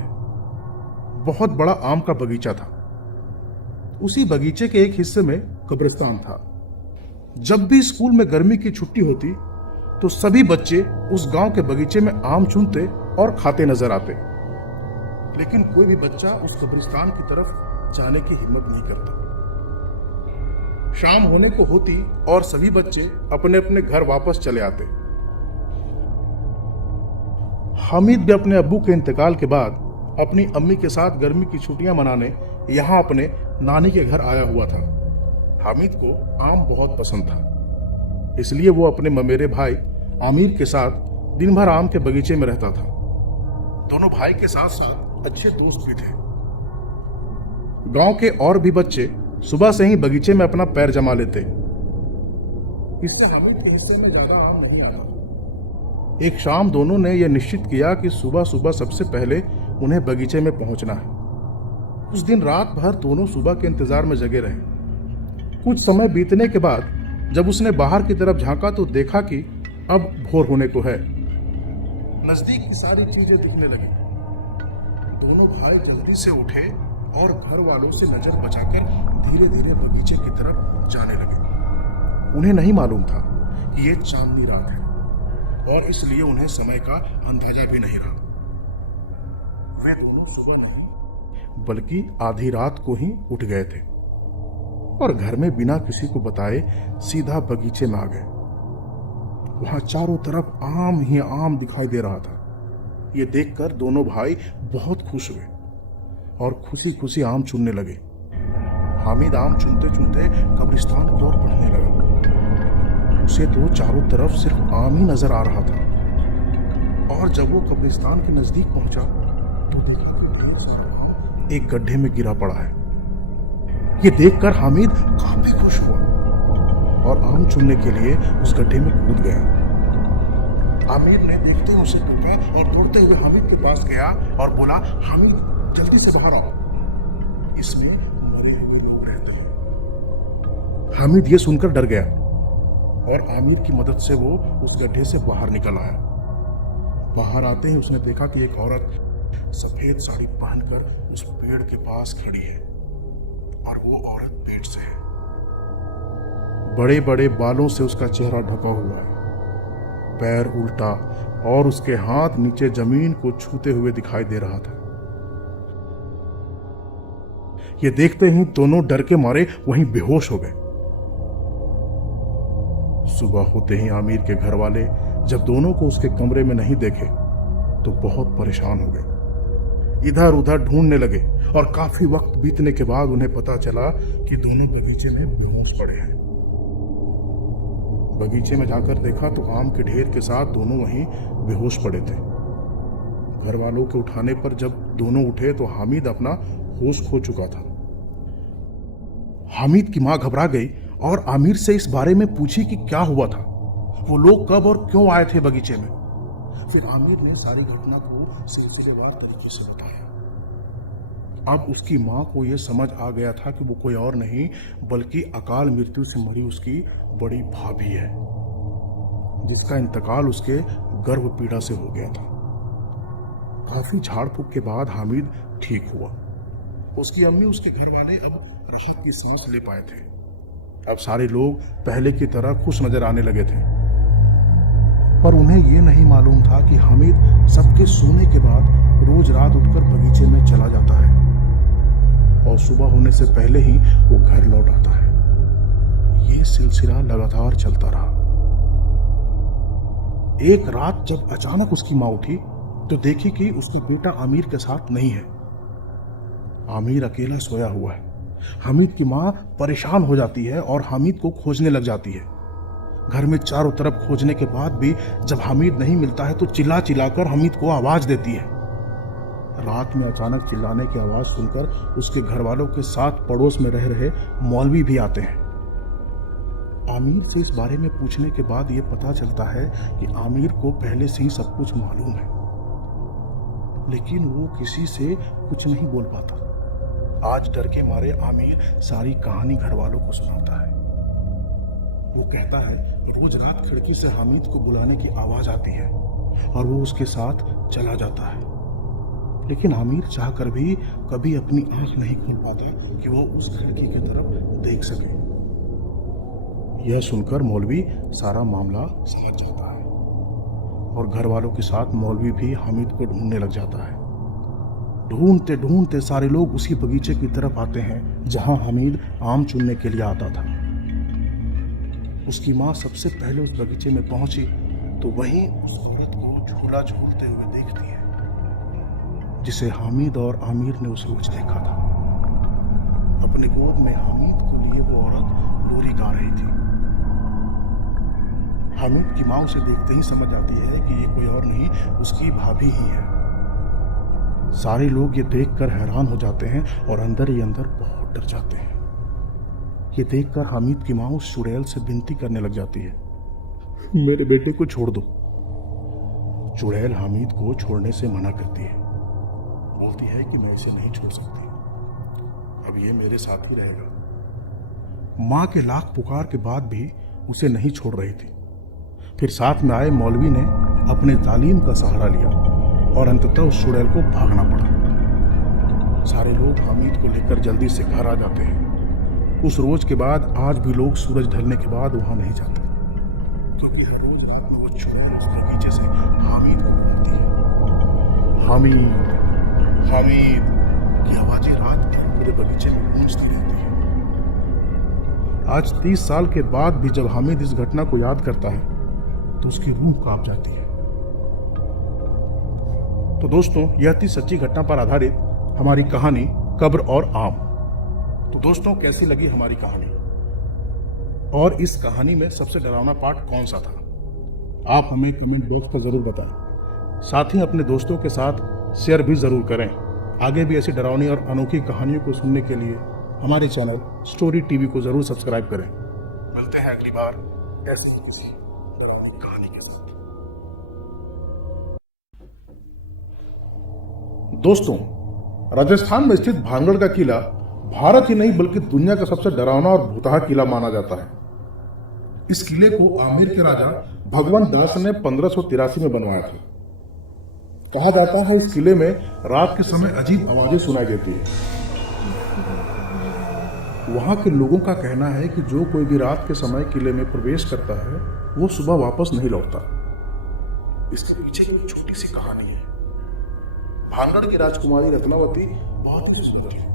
बहुत बड़ा आम का बगीचा था। उसी बगीचे के एक हिस्से में कब्रिस्तान था। जब भी स्कूल में गर्मी की छुट्टी होती तो सभी बच्चे उस गांव के बगीचे में आम चुनते और खाते नजर आते, लेकिन कोई भी बच्चा उस कब्रिस्तान की तरफ जाने की हिम्मत नहीं करता। शाम होने को होती और सभी बच्चे अपने अपने घर वापस चले आते। हामिद भी अपने अब्बू के इंतकाल के बाद अपनी अम्मी के साथ गर्मी की छुट्टियां मनाने यहाँ अपने नानी के घर आया हुआ था। हामिद को आम बहुत पसंद था, इसलिए वो अपने ममेरे भाई आमिर के साथ दिन भर आम के बगीचे में रहता था। दोनों भाई के साथ साथ अच्छे दोस्त भी थे। गांव के और भी बच्चे सुबह से ही बगीचे में अपना पैर जमा लेते। इससे हामिद के हिस्से में ज्यादा आम नहीं आता। एक शाम दोनों ने यह निश्चित किया कि सुबह सुबह सबसे पहले उन्हें बगीचे में पहुंचना है। उस दिन रात भर दोनों सुबह के इंतजार में जगे रहे। कुछ समय बीतने के बाद जब उसने बाहर की तरफ झांका तो देखा कि अब भोर होने को है। नजदीक की सारी चीजें दिखने लगी। दोनों भाई जल्दी से उठे और घर वालों से नजर बचाकर धीरे धीरे बगीचे की तरफ जाने लगे। उन्हें नहीं मालूम था कि ये चांदनी रात है और इसलिए उन्हें समय का अंदाजा भी नहीं रहा। वे सुबह नहीं बल्कि आधी रात को ही उठ गए थे और घर में बिना किसी को बताए सीधा बगीचे में आ गए। वहां चारों तरफ आम ही आम दिखाई दे रहा था। ये देखकर दोनों भाई बहुत खुश हुए और खुशी खुशी आम चुनने लगे। हामिद आम चुनते चुनते कब्रिस्तान की ओर बढ़ने लगा। उसे तो चारों तरफ सिर्फ आम ही नजर आ रहा था। और जब वो कब्रिस्तान के नजदीक पहुंचा तो एक गड्ढे में गिरा पड़ा है। ये देखकर हामिद काफी खुश हुआ और आम चुनने के लिए उस गड्ढे में कूद गया। आमिर ने देखते ही उसे टूका और दौड़ते हुए हामिद के पास गया और बोला, हामिद जल्दी से बाहर आओ, इसमें मरे हुए प्रेत हैं। हामिद ये सुनकर डर गया और आमिर की मदद से वो उस गड्ढे से बाहर निकल आया। बाहर आते ही उसने देखा कि एक औरत सफेद साड़ी पहनकर उस पेड़ के पास खड़ी है और वो औरत पेड़ से है। बड़े बड़े बालों से उसका चेहरा ढका हुआ है, पैर उल्टा और उसके हाथ नीचे जमीन को छूते हुए दिखाई दे रहा था। ये देखते ही दोनों डर के मारे वहीं बेहोश हो गए। सुबह होते ही आमिर के घर वाले जब दोनों को उसके कमरे में नहीं देखे तो बहुत परेशान हो गए। इधर उधर ढूंढने लगे और काफी वक्त बीतने के बाद उन्हें पता चला कि दोनों बगीचे में बेहोश पड़े हैं। बगीचे में जाकर देखा तो आम के ढेर के साथ दोनों वहीं बेहोश पड़े थे। घर वालों के उठाने पर जब दोनों उठे तो हामिद अपना होश खो चुका था। हामिद की मां घबरा गई और आमिर से इस बारे में पूछी कि क्या हुआ था, वो लोग कब और क्यों आए थे बगीचे में। फिर आमिर ने सारी घटना को सिलसिलेवार तरीके से बताया। अब उसकी माँ को यह समझ आ गया था कि वो कोई और नहीं बल्कि अकाल मृत्यु से मरी उसकी बड़ी भाभी है, जिसका इंतकाल उसके गर्भ पीड़ा से हो गया था। काफी झाड़ फूक के बाद हामिद ठीक हुआ। उसकी अम्मी, उसके घर वाले अब राहत की सांस ले पाए थे। अब सारे लोग पहले की तरह खुश नजर आने लगे थे, पर उन्हें यह नहीं मालूम था कि हामिद सबके सोने के बाद रोज रात उठकर बगीचे में चला जाता है और सुबह होने से पहले ही वो घर लौट आता है। ये सिलसिला लगातार चलता रहा। एक रात जब अचानक उसकी माँ उठी तो देखी कि उसका बेटा आमिर के साथ नहीं है। आमिर अकेला सोया हुआ है। हामिद की माँ परेशान हो जाती है और हामिद को खोजने लग जाती है। घर में चारों तरफ खोजने के बाद भी जब हामिद नहीं मिलता है तो चिल्ला चिल्लाकर हामिद को आवाज देती है। रात में अचानक चिल्लाने की आवाज सुनकर उसके घर वालों के साथ पड़ोस में रह रहे मौलवी भी आते हैं। आमिर से इस बारे में पूछने के बाद यह पता चलता है कि आमिर को पहले से ही सब कुछ मालूम है, लेकिन वो किसी से कुछ नहीं बोल पाता। आज डर के मारे आमिर सारी कहानी घर वालों को सुनाता है। वो कहता है रोज रात खिड़की से हामिद को बुलाने की आवाज आती है और वो उसके साथ चला जाता है, लेकिन आमिर चाहकर भी कभी अपनी आंख नहीं खोल पाता कि वो उस खिड़की की तरफ देख सके। यह सुनकर मौलवी सारा मामला समझ जाता है और घर वालों के साथ मौलवी भी हामिद को ढूंढने लग जाता है। ढूंढते ढूंढते सारे लोग उसी बगीचे की तरफ आते हैं जहां हामिद आम चुनने के लिए आता था। उसकी माँ सबसे पहले उस बगीचे में पहुंची तो वहीं उस औरत को झूला झूलते हुए देखती है, जिसे हामिद और आमिर ने उस रोज देखा था। अपने गोद में हामिद को लिए वो औरत लोरी गा रही थी। हामिद की माँ उसे देखते ही समझ आती है कि ये कोई और नहीं उसकी भाभी ही है। सारे लोग ये देखकर हैरान हो जाते हैं और अंदर ही अंदर बहुत डर जाते हैं। ये देखकर हामिद की माँ उस चुड़ैल से विनती करने लग जाती है, मेरे बेटे को छोड़ दो। चुड़ैल हामिद को छोड़ने से मना करती है, बोलती है कि मैं इसे नहीं छोड़ सकती, अब ये मेरे साथ ही रहेगा। माँ के लाख पुकार के बाद भी उसे नहीं छोड़ रही थी। फिर साथ में आए मौलवी ने अपने तालीम का सहारा लिया और अंततः उस चुड़ैल को भागना पड़ा। सारे लोग हामिद को लेकर जल्दी से घर आ जाते हैं। उस रोज के बाद आज भी लोग सूरज ढलने के बाद वहां नहीं जाते, क्योंकि हर रोज रात में वो चुड़ैल उस बगीचे से हामिद को बुलाती है। हामिद, हामिद की आवाजें रात भर पूरे बगीचे में गूंजती रहती है। आज 30 साल के बाद भी जब हामिद इस घटना को याद करता है तो उसकी रूह कांप जाती है। तो दोस्तों, यह थी सच्ची घटना पर आधारित हमारी कहानी कब्र और आम। तो दोस्तों, कैसी लगी हमारी कहानी और इस कहानी में सबसे डरावना पार्ट कौन सा था? आप हमें कमेंट बॉक्स पर जरूर बताएं। साथ ही अपने दोस्तों के साथ शेयर भी जरूर करें। आगे भी ऐसी डरावनी और अनोखी कहानियों को सुनने के लिए हमारे चैनल स्टोरी टीवी को जरूर सब्सक्राइब करें। मिलते हैं अगली बार ऐसी डरावनी कहानी के साथ। दोस्तों, राजस्थान में स्थित भानगढ़ का किला भारत ही नहीं बल्कि दुनिया का सबसे डरावना और भूतहा किला माना जाता है। इस किले को आमेर के राजा भगवंत दास ने 1583 में बनवाया था। कहा जाता है इस किले में रात के समय अजीब आवाजें सुनाई देती है। वहां के लोगों का कहना है कि जो कोई भी रात के समय किले में प्रवेश करता है वो सुबह वापस नहीं लौटता। इसके पीछे एक छोटी सी कहानी है। भानगढ़ की राजकुमारी रत्नावती बहुत ही सुंदर थी।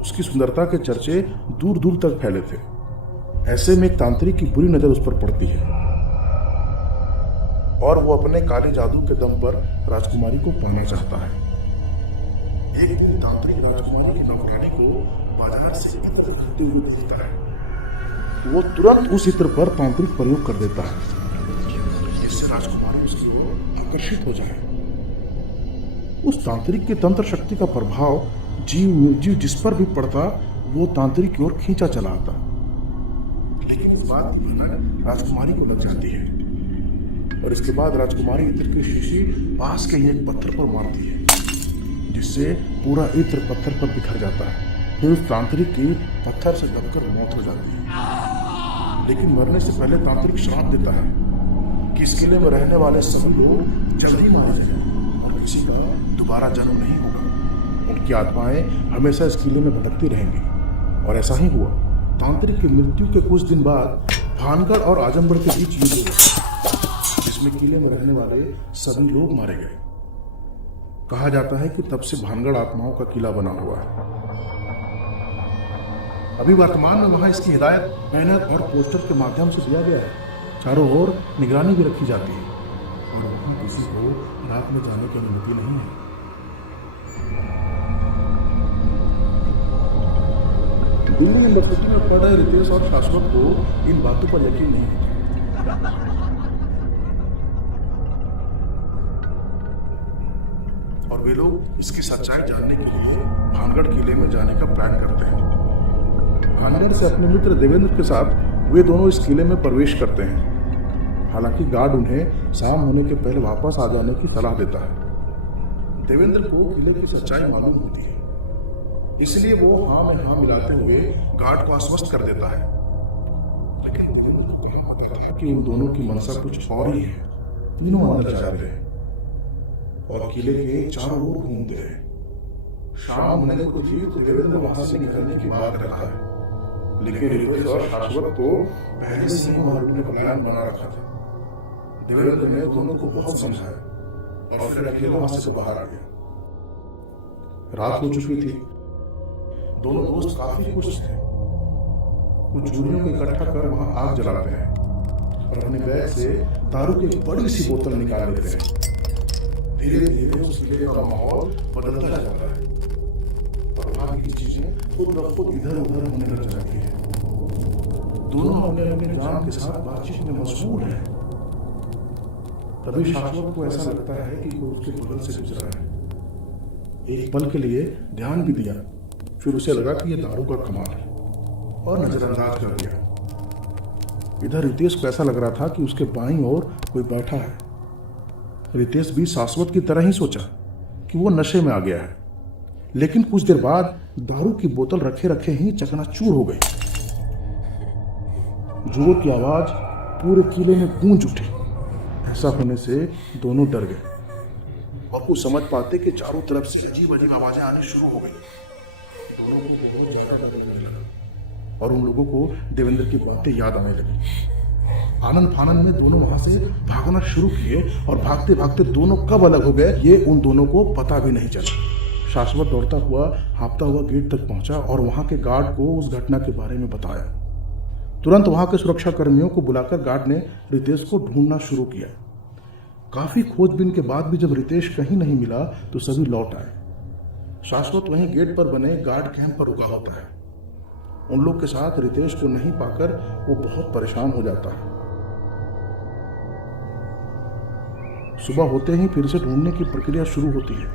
उसकी सुंदरता के चर्चे दूर दूर तक फैले थे। ऐसे में एक तांत्रिक की बुरी नजर उस पर पड़ती है और वो अपने काले जादू के दम पर राजकुमारी को पाना चाहता है। एक दिन तांत्रिक राजकुमारी की नौकरानी को बाजार से इत्र खरीदते हुए देखता है। वो तुरंत उस इत्र पर तांत्रिक प्रयोग कर देता है जिससे राजकुमारी उसकी ओर आकर्षित हो जाए। उस तांत्रिक की तंत्र शक्ति का प्रभाव जीव जिस पर भी पड़ता वो तांत्रिक की ओर खींचा चला आता। लेकिन इस बात राजकुमारी को लग जाती है। और इसके बाद राजकुमारी इत्र की शीशी पास के ही एक पत्थर पर मारती है, जिससे पूरा इत्र पत्थर पर बिखर जाता है। फिर उस तांत्रिक की पत्थर से दबकर मौत हो जाती है। लेकिन मरने से पहले तांत्रिक श्राप देता है कि इस किले में रहने वाले सभी लोग जल्द ही मारे जाएंगे और किसी का दोबारा जन्म नहीं होगा। उनकी आत्माएं हमेशा इस किले में भटकती रहेंगी। और ऐसा ही हुआ। तांत्रिक की मृत्यु के कुछ दिन बाद भानगढ़ और आजमगढ़ के बीच युद्ध हुआ, जिसमें किले में रहने वाले सभी लोग मारे गए। कहा जाता है कि तब से भानगढ़ आत्माओं का किला बना हुआ है। अभी वर्तमान में वहां इसकी हिदायत बैनर और पोस्टर के माध्यम से दिया गया है। चारों ओर निगरानी भी रखी जाती है और वहां किसी को रात में जाने की अनुमति नहीं है। दिल्ली यूनिवर्सिटी में पढ़ रहे रितेश और शाश्वत को इन बातों पर यकीन नहीं होता और वे लोग इसकी सच्चाई जानने के लिए भानगढ़ किले में जाने का प्लान करते हैं। भानगढ़ से अपने मित्र देवेंद्र के साथ वे दोनों इस किले में प्रवेश करते हैं। हालांकि गार्ड उन्हें शाम होने के पहले वापस आ जाने की सलाह देता है। देवेंद्र को किले की सच्चाई मालूम होती है, इसलिए वो हाँ में हाँ मिलाते हुए गार्ड को आश्वस्त कर देता है। लेकिन देवेंद्र को यहाँ पता है कि उन दोनों की मनसा कुछ और ही है। तीनों अंदर जाते हैं और किले के चारों ओर घूमते हैं। शाम होने को थी तो देवेंद्र वहां से निकलने की बात रखा है, लेकिन रितेश और शाश्वत को पहले से ही वहां रुकने का प्लान बना रखा था। देवेंद्र ने दोनों को बहुत समझाया और फिर अकेले वहां से बाहर आ गया। रात हो चुकी थी। दोनों दोस्त काफी खुश थे। कुछ चूड़ियों को इकट्ठा कर वहां आग जलाते हैं और अपने बैग से दारू की एक बड़ी सी बोतल निकाल लेते हैं। धीरे धीरे उस किले का माहौल बदलता जाता है और वहां की चीजें खुद ब खुद इधर उधर होने लग जाती है। दोनों अपने अपने जान के साथ बातचीत में मशगूल हैं। तभी शाश्वत को ऐसा लगता है कि कोई उसके बगल से गुजरा है। एक पल के लिए ध्यान भी दिया, फिर उसे लगा कि यह दारू का कमाल है और नजरअंदाज कर दिया। इधर रितेश को ऐसा लग रहा था कि उसके बाईं ओर कोई बैठा है। रितेश भी शाश्वत की तरह ही सोचा कि वो नशे में आ गया है, लेकिन कुछ देर बाद दारू की बोतल रखे रखे ही चकनाचूर हो गई। जोर की आवाज पूरे किले में गूंज उठी। ऐसा होने से दोनों डर गए और कुछ समझ पाते कि चारों तरफ से अजीब अजीब आवाजें आनी शुरू हो गई। और उन लोगों को देवेंद्र की बातें याद आने लगी। आनंद फानंद में दोनों वहां से भागना शुरू किए और भागते भागते दोनों कब अलग हो गए ये उन दोनों को पता भी नहीं चला। शाश्वत दौड़ता हुआ हाँफता हुआ गेट तक पहुंचा और वहां के गार्ड को उस घटना के बारे में बताया। तुरंत वहां के सुरक्षा कर्मियों को बुलाकर गार्ड ने रितेश को ढूंढना शुरू किया। काफी खोजबीन के बाद भी जब रितेश कहीं नहीं मिला तो सभी लौट आए। शाश्वत वहीं गेट पर बने गार्ड कैंप पर रुका होता है। उन लोग के साथ रितेश को नहीं पाकर वो बहुत परेशान हो जाता है। सुबह होते ही फिर से ढूंढने की प्रक्रिया शुरू होती है।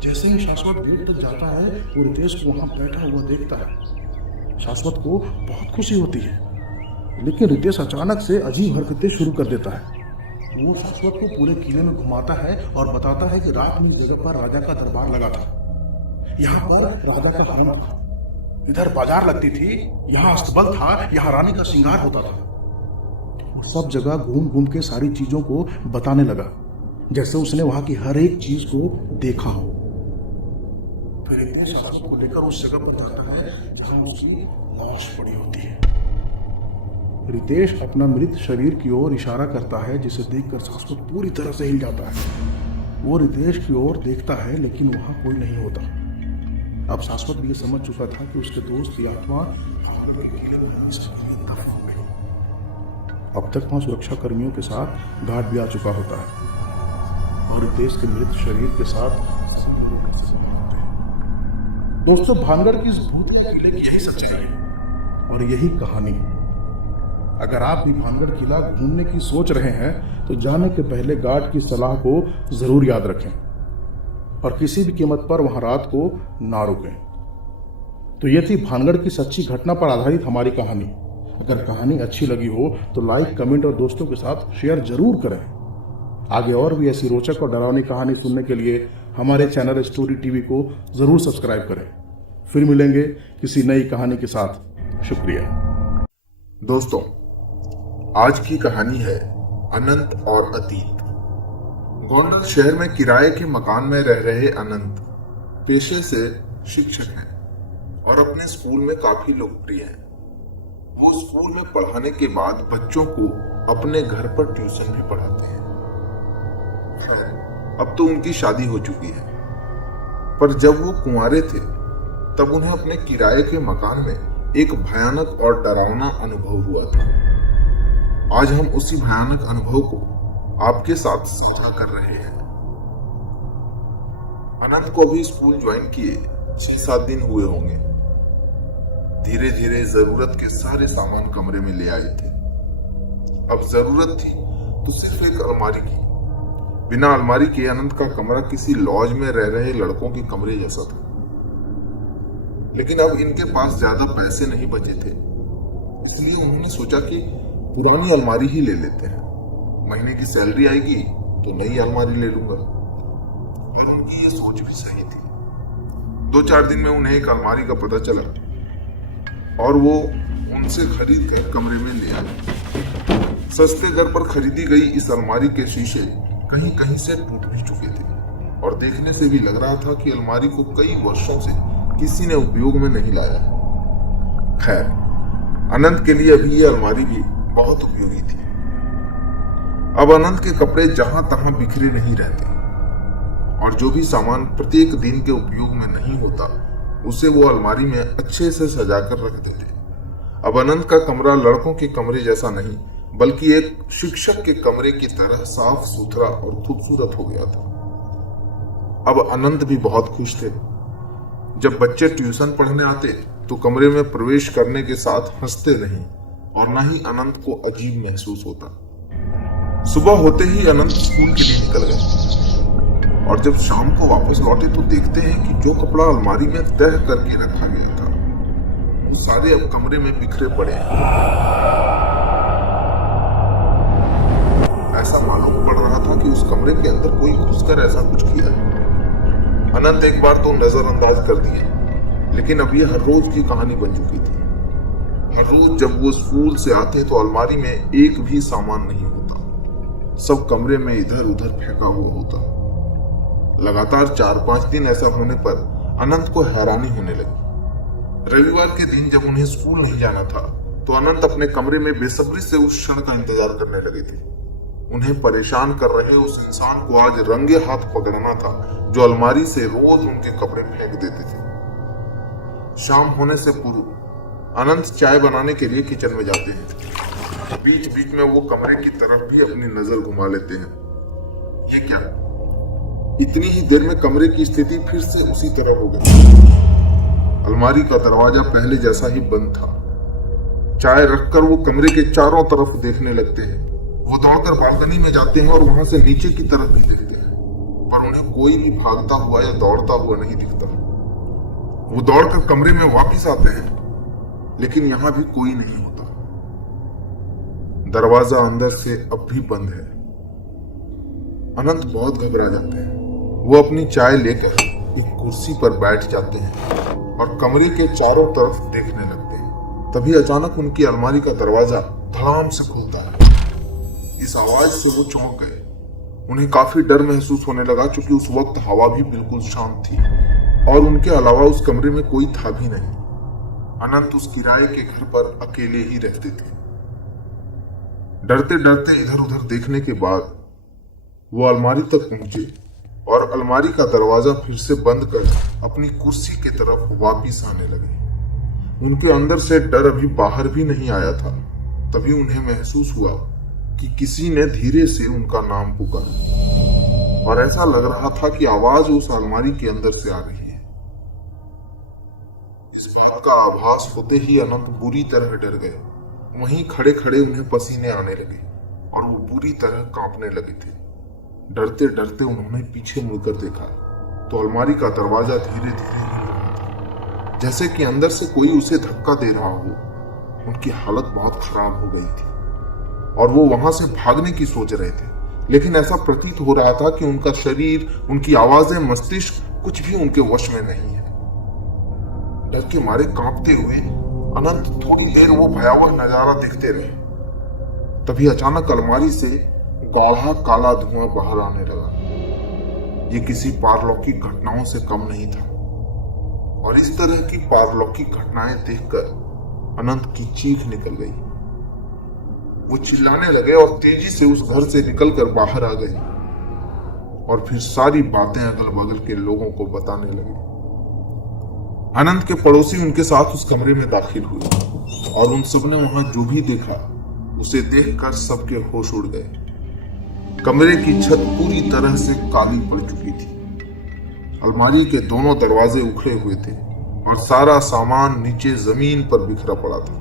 जैसे ही शाश्वत गेट तक जाता है वो रितेश को वहां बैठा हुआ देखता है। शाश्वत को बहुत खुशी होती है, लेकिन रितेश अचानक से अजीब हरकतें शुरू कर देता है। वो शाश्वत को पूरे किले में घुमाता है और बताता है कि रात में इस जगह पर राजा का दरबार लगा था। यहाँ पर राजा का होम था, इधर बाजार लगती थी, यहाँ अस्तबल था, यहाँ रानी का श्रृंगार होता था। सब जगह घूम घूम के सारी चीजों को बताने लगा, जैसे उसने वहां की हर एक चीज को देखा हो। फिर रितेश शाश्वत को लेकर उस जगह पर जाता है जहां उसकी लाश पड़ी होती है। रितेश अपना मृत शरीर की ओर इशारा करता है, जिसे देखकर शाश्वत पूरी तरह से हिल जाता है। वो रितेश की ओर देखता है, लेकिन वहां कोई नहीं होता। अब शाश्वत भी ये समझ चुका था कि उसके दोस्त की आत्मा अब तक वहां सुरक्षा कर्मियों के साथ गार्ड भी आ चुका होता है और रितेश के मृत शरीर के साथ सभी लोग होते हैं। दोस्तों, भानगढ़ की इस भूत किले की यही सच्चाई है और यही कहानी। अगर आप भी भानगढ़ किला घूमने की सोच रहे हैं तो जाने के पहले गार्ड की सलाह को जरूर याद रखें और किसी भी कीमत पर वहां रात को ना रुकें। तो ये थी भानगढ़ की सच्ची घटना पर आधारित हमारी कहानी। अगर कहानी अच्छी लगी हो तो लाइक, कमेंट और दोस्तों के साथ शेयर जरूर करें। आगे और भी ऐसी रोचक और डरावनी कहानी सुनने के लिए हमारे चैनल स्टोरी टीवी को जरूर सब्सक्राइब करें। फिर मिलेंगे किसी नई कहानी के साथ। शुक्रिया दोस्तों, आज की कहानी है अनंत और अतीत। गोंडल शहर में किराए के मकान में रह रहे अनंत पेशे से शिक्षक हैं और अपने स्कूल में काफी लोकप्रिय हैं। वो स्कूल में पढ़ाने के बाद बच्चों को अपने घर पर ट्यूशन भी पढ़ाते हैं। अब तो उनकी शादी हो चुकी है, पर जब वो कुंवारे थे तब उन्हें अपने किराए के मकान में एक भयानक और डरावना अनुभव हुआ था। आज हम उसी भयानक अनुभव को आपके साथ साझा कर रहे हैं। अनंत को अभी स्कूल ज्वाइन किए 6-7 दिन हुए होंगे। धीरे धीरे जरूरत के सारे सामान कमरे में ले आए थे। अब जरूरत थी तो सिर्फ एक अलमारी की। बिना अलमारी के अनंत का कमरा किसी लॉज में रह रहे लड़कों के कमरे जैसा था। लेकिन अब इनके पास ज्यादा पैसे नहीं बचे थे, इसलिए उन्होंने सोचा कि पुरानी अलमारी ही ले लेते हैं। महीने की सैलरी आएगी तो नई अलमारी ले लूंगा। और उनकी ये सोच भी सही थी। 2-4 दिन में उन्हें एक अलमारी का पता चला और वो उनसे खरीद कर कमरे में ले आए। सस्ते दर पर खरीदी गई इस अलमारी के शीशे कहीं कहीं से टूट भी चुके थे और देखने से भी लग रहा था कि अलमारी को कई वर्षों से किसी ने उपयोग में नहीं लाया। खैर, अनंत के लिए अभी ये अलमारी भी बहुत उपयोगी थी। अब अनंत के कपड़े जहां तहां बिखरे नहीं रहते और जो भी सामान प्रत्येक दिन के उपयोग में नहीं होता उसे वो अलमारी में अच्छे से सजा कर रख देते। अब अनंत का कमरा लड़कों के कमरे जैसा नहीं बल्कि एक शिक्षक के कमरे की तरह साफ सुथरा और खूबसूरत हो गया था। अब अनंत भी बहुत खुश थे। जब बच्चे ट्यूशन पढ़ने आते तो कमरे में प्रवेश करने के साथ हंसते नहीं और न ही अनंत को अजीब महसूस होता। सुबह होते ही अनंत स्कूल के लिए निकल गए और जब शाम को वापस लौटे तो देखते हैं कि जो कपड़ा अलमारी में तह करके रखा गया था वो सारे अब कमरे में बिखरे पड़े हैं। ऐसा मालूम पड़ रहा था कि उस कमरे के अंदर कोई घुसकर ऐसा कुछ किया है। अनंत एक बार तो नजरअंदाज कर दिए, लेकिन अब ये हर रोज की कहानी बन चुकी थी। हर रोज जब वो स्कूल से आते तो अलमारी में एक भी सामान नहीं होता। सब कमरे में इधर उधर फेंका हुआ होता। लगातार 4-5 दिन ऐसा होने पर अनंत को हैरानी होने लगी। रविवार के दिन जब उन्हें स्कूल नहीं जाना था तो अनंत अपने कमरे में बेसब्री से उस क्षण का इंतजार करने लगे थे। उन्हें परेशान कर रहे उस इंसान को आज रंगे हाथ पकड़ना था जो अलमारी से रोज उनके कपड़े फेंक देते थे। शाम होने से पूर्व अनंत चाय बनाने के लिए किचन में जाते हैं। बीच बीच में वो कमरे की तरफ भी अपनी नजर घुमा लेते हैं। ये क्या? इतनी ही देर में कमरे की स्थिति फिर से उसी तरह हो गई। अलमारी का दरवाजा पहले जैसा ही बंद था। चाय रखकर वो कमरे के चारों तरफ देखने लगते हैं। वो दौड़कर बालकनी में जाते हैं और वहां से नीचे की तरफ भी देखते हैं, पर उन्हें कोई भी भागता हुआ या दौड़ता हुआ नहीं दिखता। वो दौड़कर कमरे में वापस आते हैं, लेकिन यहां भी कोई नहीं होता। दरवाजा अंदर से अब भी बंद है। अनंत बहुत घबरा जाते हैं। वो अपनी चाय लेकर एक कुर्सी पर बैठ जाते हैं और कमरे के चारों तरफ देखने लगते हैं। तभी अचानक उनकी अलमारी का दरवाजा धड़ाम से खुलता है। इस आवाज से वो चौंक गए। उन्हें काफी डर महसूस होने लगा, क्योंकि उस वक्त हवा भी बिल्कुल शांत थी और उनके अलावा उस कमरे में कोई था भी नहीं। अनंत उस किराए के घर पर अकेले ही रहते थे। डरते डरते इधर उधर देखने के बाद वो अलमारी तक पहुंचे और अलमारी का दरवाजा फिर से बंद कर अपनी कुर्सी की तरफ वापिस आने लगे। उनके अंदर से डर अभी बाहर भी नहीं आया था। तभी उन्हें महसूस हुआ कि किसी ने धीरे से उनका नाम पुकारा और ऐसा लग रहा था कि आवाज उस अलमारी के अंदर से आ रही है। इस बात का आभास होते ही अनंत बुरी तरह डर गए। वहीं खड़े खड़े उन्हें पसीने आने लगे और वो बुरी तरह कांपने लगे थे। डरते डरते उन्होंने पीछे मुड़कर देखा तो अलमारी का दरवाजा धीरे धीरे हिल रहा था, जैसे कि अंदर से कोई उसे धक्का दे रहा हो। उनकी हालत बहुत खराब हो गई थी और वो वहां से भागने की सोच रहे थे, लेकिन ऐसा प्रतीत हो रहा था कि उनका शरीर, उनकी आवाजें, मस्तिष्क कुछ भी उनके वश में नहीं है। डर के मारे कांपते हुए अनंत थोड़ी देर वो भयावह नजारा देखते रहे। तभी अचानक अलमारी से गाढ़ा काला धुआं बाहर आने लगा। ये किसी पारलौकिक घटनाओं से कम नहीं था और इस तरह की पारलौकिक घटनाएं देखकर अनंत की चीख निकल गई। वो चिल्लाने लगे और तेजी से उस घर से निकलकर बाहर आ गए और फिर सारी बातें अगल बगल के लोगों को बताने लगे। अनंत के पड़ोसी उनके साथ उस कमरे में दाखिल हुए और उन सबने वहां जो भी देखा उसे देखकर सबके होश उड़ गए। कमरे की छत पूरी तरह से काली पड़ चुकी थी। अलमारी के दोनों दरवाजे उखड़े हुए थे और सारा सामान नीचे जमीन पर बिखरा पड़ा था।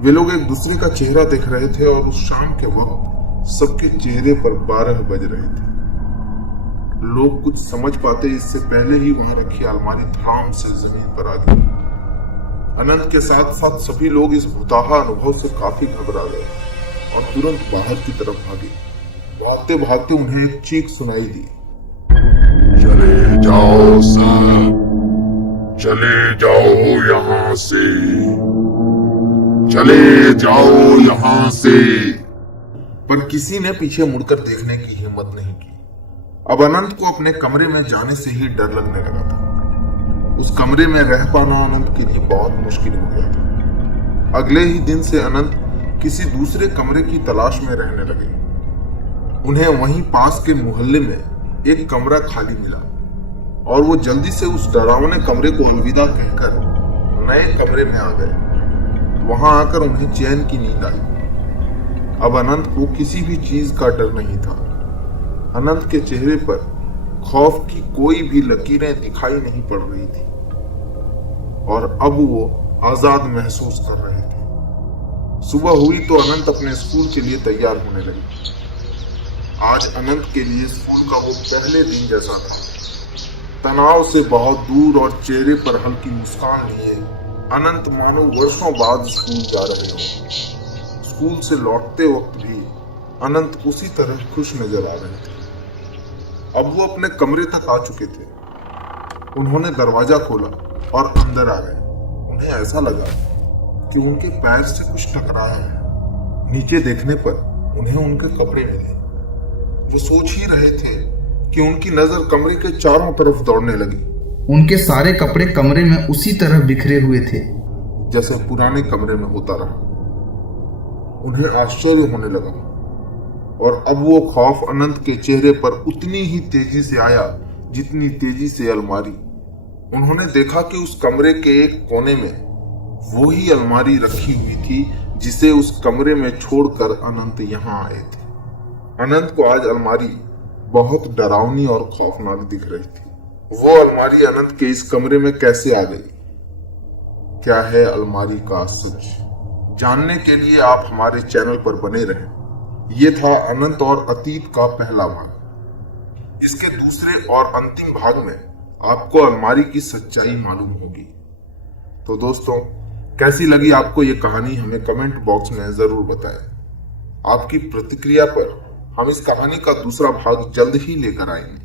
वे लोग एक दूसरे का चेहरा देख रहे थे और उस शाम के वक्त सबके चेहरे पर 12 बज रहे थे। लोग कुछ समझ पाते इससे पहले ही वहां रखी अलमारी धड़ाम से जमीन पर आ गई। अनंत के साथ साथ सभी लोग इस भुताहा अनुभव से काफी घबरा गए और तुरंत बाहर की तरफ भागे। भागते भागते उन्हें एक चीख सुनाई दी। चले जाओ सब, चले जाओ यहाँ से, चले जाओ यहाँ से। पर किसी ने पीछे मुड़कर देखने की हिम्मत नहीं की। अब अनंत को अपने कमरे में जाने से ही डर लगने लगा था। उस कमरे में रह पाना अनंत के लिए बहुत मुश्किल हो गया था। अगले ही दिन से अनंत किसी दूसरे कमरे की तलाश में रहने लगे। उन्हें वहीं पास के मोहल्ले में एक कमरा खाली मिला और वो जल्दी से उस डरावने कमरे को अलविदा कहकर नए कमरे में आ गए। वहां आकर उन्हें चैन की नींद आई। अब अनंत को किसी भी चीज का डर नहीं था। अनंत के चेहरे पर खौफ की कोई भी लकीरें दिखाई नहीं पड़ रही थी और अब वो आजाद महसूस कर रहे थे। सुबह हुई तो अनंत अपने स्कूल के लिए तैयार होने लगे। आज अनंत के लिए स्कूल का वो पहले दिन जैसा था। तनाव से बहुत दूर और चेहरे पर हल्की मुस्कान लिए अनंत मानो वर्षों बाद स्कूल जा रहे हो। स्कूल से लौटते वक्त भी अनंत उसी तरह खुश नजर आ रहे थे। अब वो अपने कमरे तक आ चुके थे। उन्होंने दरवाजा खोला और अंदर आ गए। उन्हें ऐसा लगा कि उनके पैर से कुछ टकराया है। नीचे देखने पर उन्हें उनके कपड़े मिले। वो सोच ही रहे थे कि उनकी नजर कमरे के चारों तरफ दौड़ने लगी। उनके सारे कपड़े कमरे में उसी तरह बिखरे हुए थे जैसे पुराने कमरे में होता रहा। उन्हें आश्चर्य होने लगा और अब वो खौफ अनंत के चेहरे पर उतनी ही तेजी से आया जितनी तेजी से अलमारी। उन्होंने देखा कि उस कमरे के एक कोने में वो ही अलमारी रखी हुई थी जिसे उस कमरे में छोड़कर अनंत यहाँ आए थे। अनंत को आज अलमारी बहुत डरावनी और खौफनाक दिख रही थी। वो अलमारी अनंत के इस कमरे में कैसे आ गई? क्या है अलमारी का सच? जानने के लिए आप हमारे चैनल पर बने रहें। ये था अनंत और अतीत का पहला भाग। इसके दूसरे और अंतिम भाग में आपको अलमारी की सच्चाई मालूम होगी। तो दोस्तों, कैसी लगी आपको ये कहानी हमें कमेंट बॉक्स में जरूर बताएं। आपकी प्रतिक्रिया पर हम इस कहानी का दूसरा भाग जल्द ही लेकर आएंगे।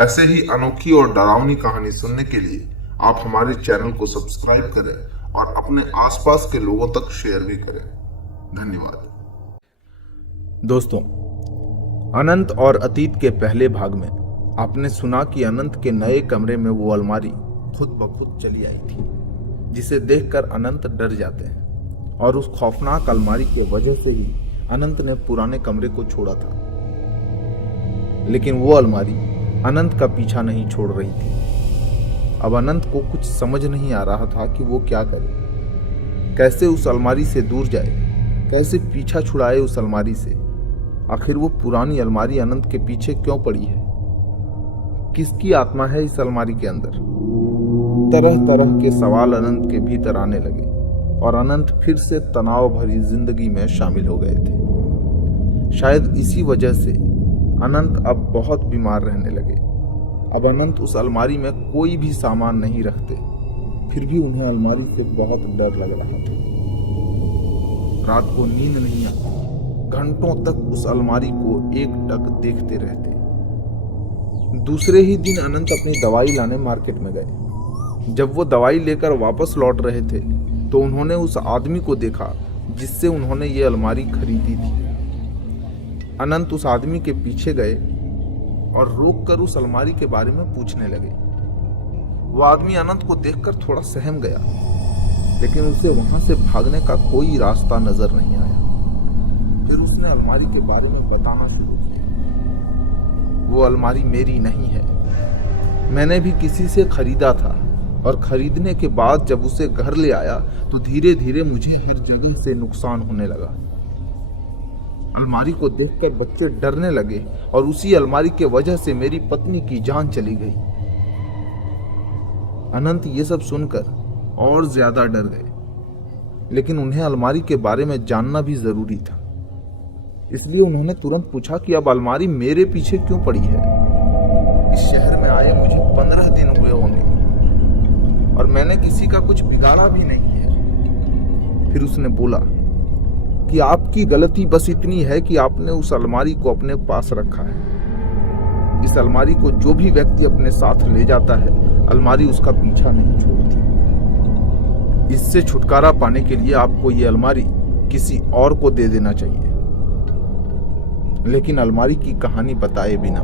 ऐसे ही अनोखी और डरावनी कहानी सुनने के लिए आप हमारे चैनल को सब्सक्राइब करें और अपने आसपास के लोगों तक शेयर भी करें। धन्यवाद। दोस्तों, अनंत और अतीत के पहले भाग में आपने सुना कि अनंत के नए कमरे में वो अलमारी खुद ब खुद चली आई थी, जिसे देखकर अनंत डर जाते हैं और उस खौफनाक अलमारी की वजह से ही अनंत ने पुराने कमरे को छोड़ा था। लेकिन वो अलमारी अनंत का पीछा नहीं छोड़ रही थी। अब अनंत को कुछ समझ नहीं आ रहा था कि वो क्या करे, कैसे उस अलमारी से दूर जाए, कैसे पीछा छुड़ाए उस अलमारी से। आखिर वो पुरानी अलमारी अनंत के पीछे क्यों पड़ी है? किसकी आत्मा है इस अलमारी के अंदर? तरह तरह के सवाल अनंत के भीतर आने लगे और अनंत फिर से तनाव भरी जिंदगी में शामिल हो गए थे। शायद इसी वजह से अनंत अब बहुत बीमार रहने लगे। अब अनंत उस अलमारी में कोई भी सामान नहीं रखते। फिर भी उन्हें अलमारी से बहुत डर लग रहा था। रात को नींद नहीं आती, घंटों तक उस अलमारी को एकटक देखते रहते। दूसरे ही दिन अनंत अपनी दवाई लाने मार्केट में गए। जब वो दवाई लेकर वापस लौट रहे थे तो उन्होंने उस आदमी को देखा जिससे उन्होंने ये अलमारी खरीदी थी। अनंत उस आदमी के पीछे गए और रोककर उस अलमारी के बारे में पूछने लगे। वो आदमी अनंत को देखकर थोड़ा सहम गया, लेकिन उसे वहां से भागने का कोई रास्ता नजर नहीं आया। फिर उसने अलमारी के बारे में बताना शुरू किया। वो अलमारी मेरी नहीं है, मैंने भी किसी से खरीदा था, और खरीदने के बाद जब उसे घर ले आया तो धीरे धीरे मुझे हर जगह से नुकसान होने लगा। अलमारी को देखकर बच्चे डरने लगे और उसी अलमारी के वजह से मेरी पत्नी की जान चली गई। अनंत ये सब सुनकर और ज्यादा डर गए, लेकिन उन्हें अलमारी के बारे में जानना भी जरूरी था। इसलिए उन्होंने तुरंत पूछा कि अब अलमारी मेरे पीछे क्यों पड़ी है? इस शहर में आए मुझे 15 दिन हुए होंगे और मैंने किसी का कुछ बिगाड़ा भी नहीं है। फिर उसने बोला कि आपकी गलती बस इतनी है कि आपने उस अलमारी को अपने पास रखा है। इस अलमारी को जो भी व्यक्ति अपने साथ ले जाता है, अलमारी उसका पीछा नहीं छोड़ती। इससे छुटकारा पाने के लिए आपको ये अलमारी किसी और को दे देना चाहिए। लेकिन अलमारी की कहानी बताए बिना,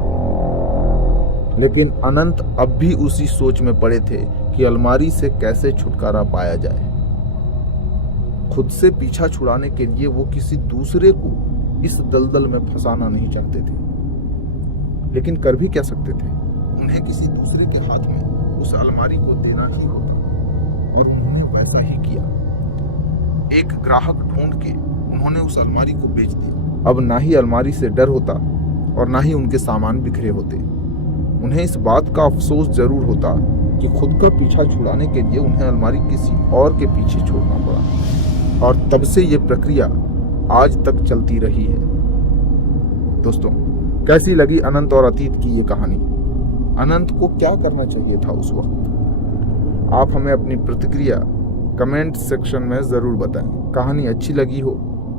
लेकिन अनंत अब भी उसी सोच में पड़े थे कि अलमारी से कैसे छुटकारा पाया जाए। खुद से पीछा छुड़ाने के लिए वो किसी दूसरे को इस दलदल में फंसाना नहीं चाहते थे, लेकिन कर भी क्या सकते थे? उन्हें किसी दूसरे के हाथ में उस अलमारी को देना ही होता, और उन्होंने वैसा ही किया। एक ग्राहक ढूंढ के उन्होंने उस अलमारी को बेच दिया। अब ना ही अलमारी से डर होता और ना ही उनके सामान बिखरे होते। उन्हें इस बात का अफसोस जरूर होता कि खुद का पीछा छुड़ाने के लिए उन्हें अलमारी किसी और के पीछे छोड़ना पड़ा, और तब से ये प्रक्रिया आज तक चलती रही है। दोस्तों, कैसी लगी अनंत और अतीत की ये कहानी? अनंत को क्या करना चाहिए था उस वक्त? आप हमें अपनी प्रतिक्रिया कमेंट सेक्शन में जरूर बताएं। कहानी अच्छी लगी हो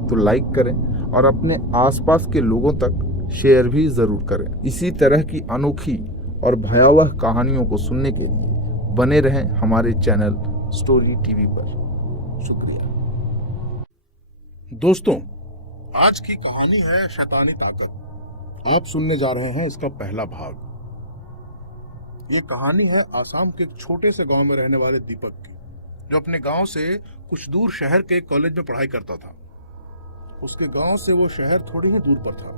तो लाइक करें और अपने आसपास के लोगों तक शेयर भी जरूर करें। इसी तरह की अनोखी और भयावह कहानियों को सुनने के लिए बने रहें हमारे चैनल स्टोरी टीवी पर। शुक्रिया। दोस्तों, आज की कहानी है शैतानी ताकत। आप सुनने जा रहे हैं इसका पहला भाग। ये कहानी है आसाम के एक छोटे से गांव में रहने वाले दीपक की, जो अपने गांव से कुछ दूर शहर के एक कॉलेज में पढ़ाई करता था। उसके गांव से वो शहर थोड़ी ही दूर पर था,